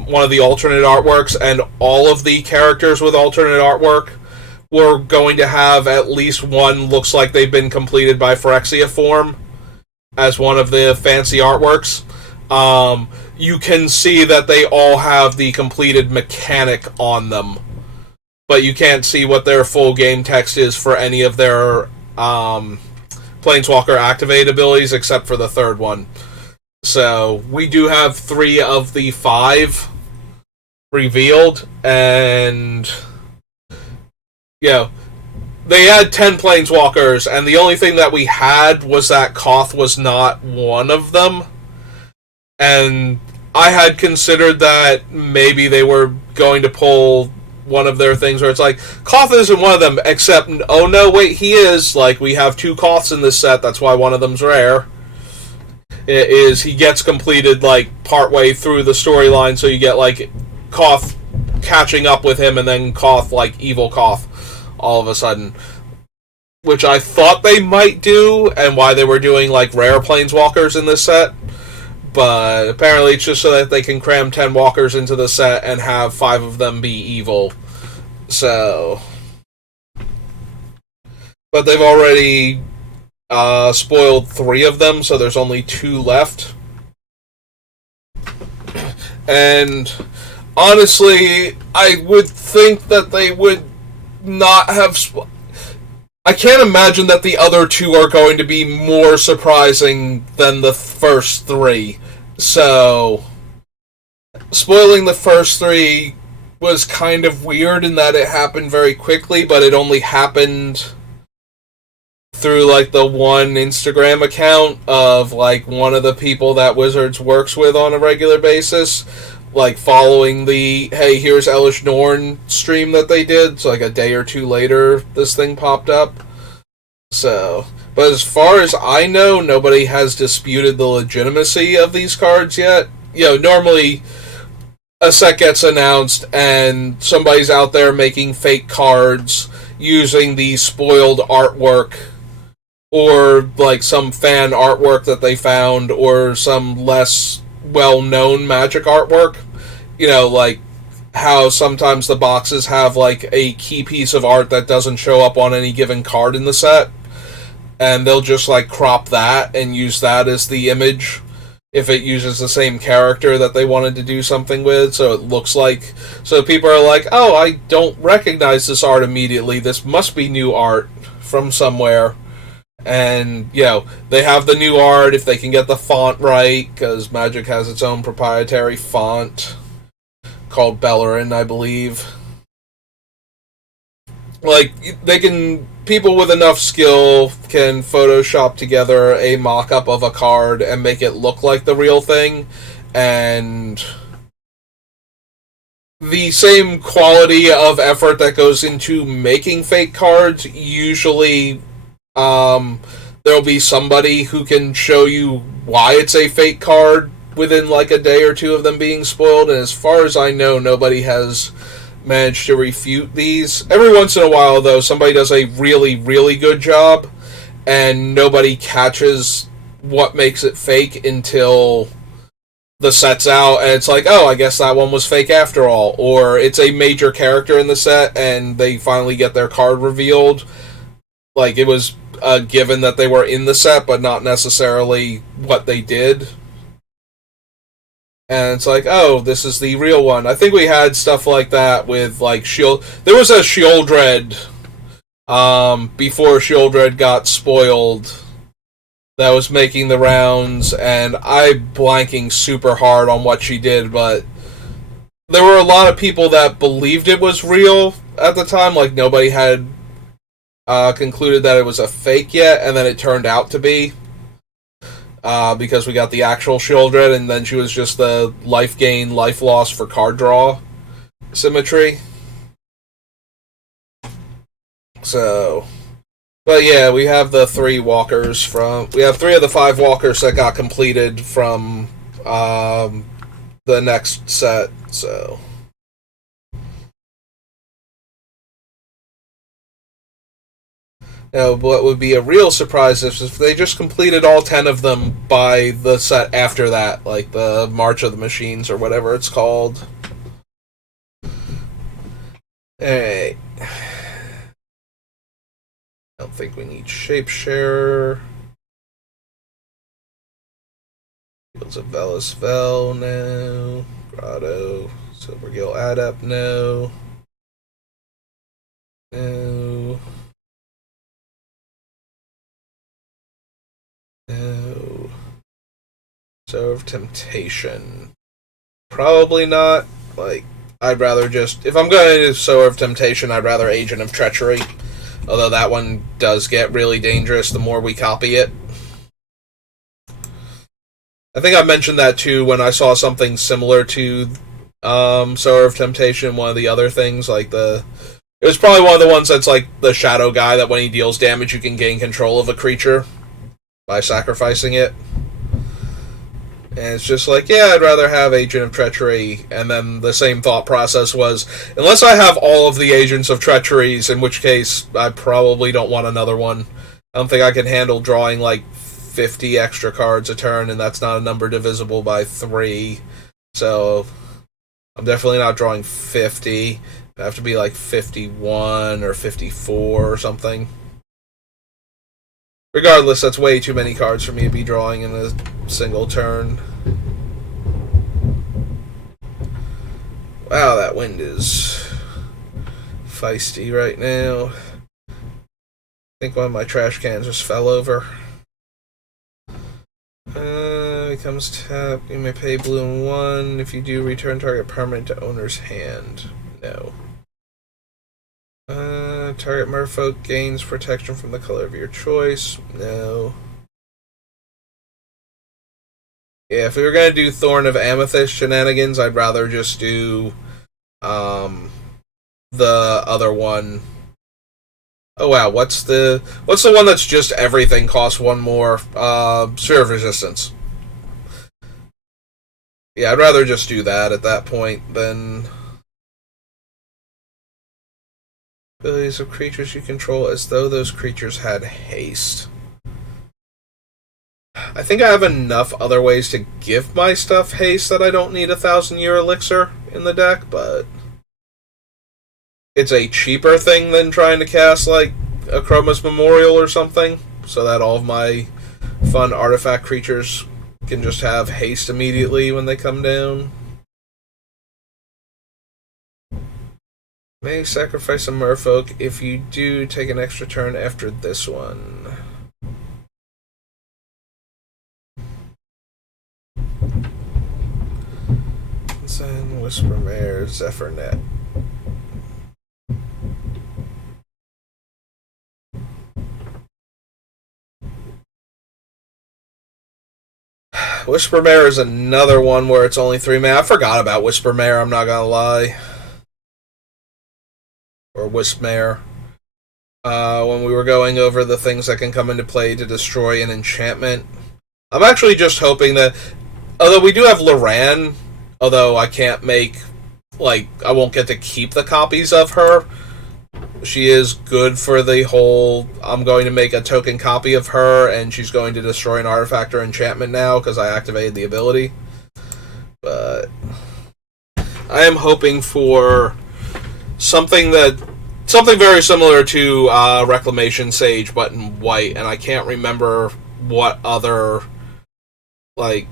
one of the alternate artworks, and all of the characters with alternate artwork were going to have at least one looks like they've been completed by Phyrexia form as one of the fancy artworks. You can see that they all have the completed mechanic on them, but you can't see what their full game text is for any of their Planeswalker activate abilities, except for the 3rd one. So, we do have 3 of the 5 revealed, and they had 10 Planeswalkers, and the only thing that we had was that Koth was not one of them. And I had considered that maybe they were going to pull one of their things where it's like, Koth isn't one of them, except, oh no, wait, he is. Like, we have 2 Koths in this set, that's why one of them's rare. It is, he gets completed, like, partway through the storyline, so you get, like, Koth catching up with him, and then Koth, like, evil Koth. all of a sudden, which I thought they might do, and why they were doing like rare planeswalkers in this set. But apparently it's just so that they can cram 10 walkers into the set and have 5 of them be evil. So, but they've already spoiled 3 of them, so there's only 2 left. And honestly, I would think that they would not have... I can't imagine that the other 2 are going to be more surprising than the first 3. So, spoiling the first 3 was kind of weird in that it happened very quickly, but it only happened through, like, the one Instagram account of, like, one of the people that Wizards works with on a regular basis. Like, following the, hey, here's Elish Norn stream that they did. So, like, a day or 2 later, this thing popped up. So, but as far as I know, nobody has disputed the legitimacy of these cards yet. You know, normally a set gets announced and somebody's out there making fake cards using the spoiled artwork or like some fan artwork that they found or some less well-known Magic artwork. You know, like how sometimes the boxes have like a key piece of art that doesn't show up on any given card in the set, and they'll just like crop that and use that as the image if it uses the same character that they wanted to do something with, so it looks like... So people are like, oh, I don't recognize this art immediately, this must be new art from somewhere. And, you know, they have the new art if they can get the font right, because Magic has its own proprietary font called Bellerin, I believe. Like, they can... People with enough skill can Photoshop together a mock-up of a card and make it look like the real thing, and the same quality of effort that goes into making fake cards, usually there'll be somebody who can show you why it's a fake card within like a day or 2 of them being spoiled, and as far as I know, nobody has managed to refute these. Every once in a while, though, somebody does a really, really good job, and nobody catches what makes it fake until the set's out, and it's like, oh, I guess that one was fake after all. Or it's a major character in the set, and they finally get their card revealed. Like, it was given that they were in the set, but not necessarily what they did. And it's like, oh, this is the real one. I think we had stuff like that with, like, Shield... There was a Shieldred, before Shieldred got spoiled, that was making the rounds, and I'm blanking super hard on what she did, but there were a lot of people that believed it was real at the time. Like, nobody had concluded that it was a fake yet, and then it turned out to be. Because we got the actual Shieldred, and then she was just the life gain, life loss for card draw symmetry. So, but yeah, we have the 3 walkers from... We have 3 of the 5 walkers that got completed from the next set, so... Now, what would be a real surprise is if they just completed all 10 of them by the set after that, like the March of the Machines or whatever it's called. Alright. I don't think we need Shapeshare. Fields of Velasvel, no. Grotto. Silvergill Adept, no. No. No. Sower of Temptation. Probably not. Like, I'd rather just... If I'm going to do Sower of Temptation, I'd rather Agent of Treachery. Although that one does get really dangerous the more we copy it. I think I mentioned that too when I saw something similar to Sower of Temptation, one of the other things, like the... It was probably one of the ones that's like the Shadow guy, that when he deals damage you can gain control of a creature by sacrificing it. And it's just like, yeah, I'd rather have Agent of Treachery. And then the same thought process was, unless I have all of the Agents of Treacheries, in which case I probably don't want another one. I don't think I can handle drawing like 50 extra cards a turn, and that's not a number divisible by 3. So I'm definitely not drawing 50. It'd have to be like 51 or 54 or something. Regardless, that's way too many cards for me to be drawing in a single turn. Wow, that wind is feisty right now. I think one of my trash cans just fell over. Becomes tapped. You may pay blue and 1. If you do, return target permanent to owner's hand. No. Target merfolk gains protection from the color of your choice. No. Yeah, if we were gonna do Thorn of Amethyst shenanigans, I'd rather just do the other one. Oh wow, what's the one that's just everything costs 1 more? Sphere of Resistance. Yeah, I'd rather just do that at that point than abilities of creatures you control as though those creatures had haste. I think I have enough other ways to give my stuff haste that I don't need 1,000-year elixir in the deck, but it's a cheaper thing than trying to cast like a Chroma's Memorial or something, so that all of my fun artifact creatures can just have haste immediately when they come down. May sacrifice a merfolk. If you do, take an extra turn after this one. Then Whispermare, Zephyrnet. Whispermare is another one where it's only 3 mana. I forgot about Whispermare, I'm not gonna lie. Or Wispmare. When we were going over the things that can come into play to destroy an enchantment. I'm actually just hoping that, although we do have Loran, although I can't make, like, I won't get to keep the copies of her. She is good for the whole, I'm going to make a token copy of her, and she's going to destroy an artifact or enchantment now, because I activated the ability. But I am hoping for something very similar to Reclamation Sage, but in white, and I can't remember what other, like,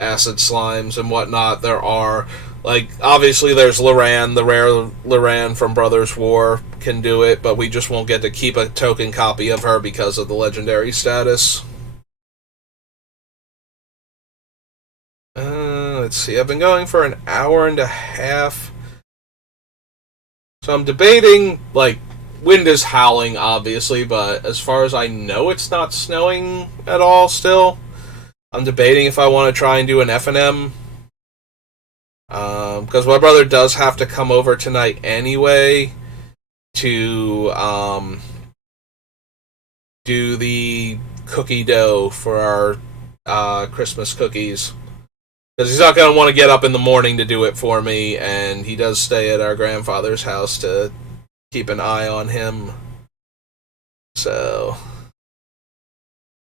acid slimes and whatnot there are. Like, obviously there's Loran, the rare Loran from Brothers War can do it, but we just won't get to keep a token copy of her because of the legendary status. Let's see, I've been going for an hour and a half. So I'm debating, like, wind is howling, obviously, but as far as I know, it's not snowing at all still. I'm debating if I want to try and do an F&M. Because my brother does have to come over tonight anyway to do the cookie dough for our Christmas cookies. Because he's not going to want to get up in the morning to do it for me, and he does stay at our grandfather's house to keep an eye on him. So,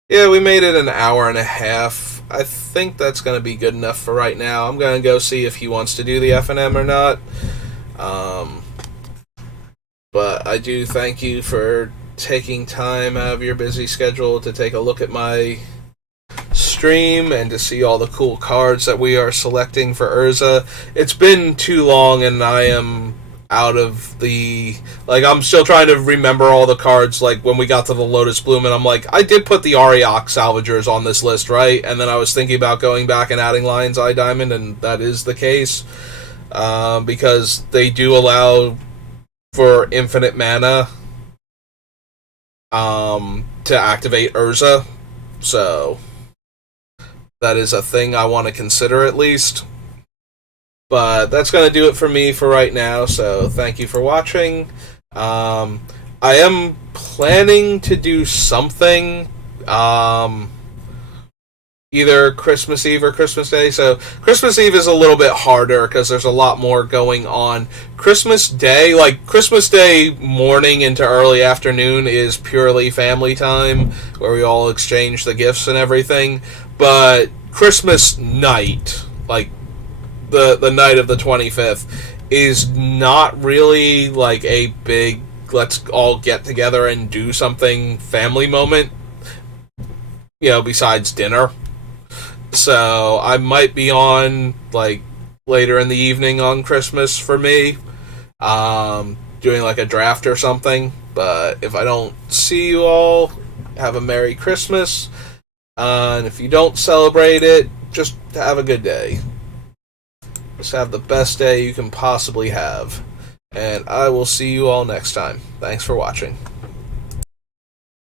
yeah, we made it an hour and a half. I think that's going to be good enough for right now. I'm going to go see if he wants to do the F&M or not. But I do thank you for taking time out of your busy schedule to take a look at my stream and to see all the cool cards that we are selecting for Urza. It's been too long and I am out of the, like, I'm still trying to remember all the cards. Like, when we got to the Lotus Bloom, and I'm like, I did put the Ariok Salvagers on this list, right? And then I was thinking about going back and adding Lion's Eye Diamond, and that is the case, because they do allow for infinite mana to activate Urza, so that is a thing I want to consider at least. But that's going to do it for me for right now, so thank you for watching. I am planning to do something either Christmas Eve or Christmas Day. So Christmas Eve is a little bit harder because there's a lot more going on. Christmas Day, like Christmas Day morning into early afternoon, is purely family time where we all exchange the gifts and everything. But Christmas night, like the night of the 25th, is not really like a big let's all get together and do something family moment, besides dinner. So I might be on like later in the evening on Christmas for me, doing like a draft or something. But if I don't see you all, have a Merry Christmas. And if you don't celebrate it, just have a good day. Just have the best day you can possibly have. And I will see you all next time. Thanks for watching.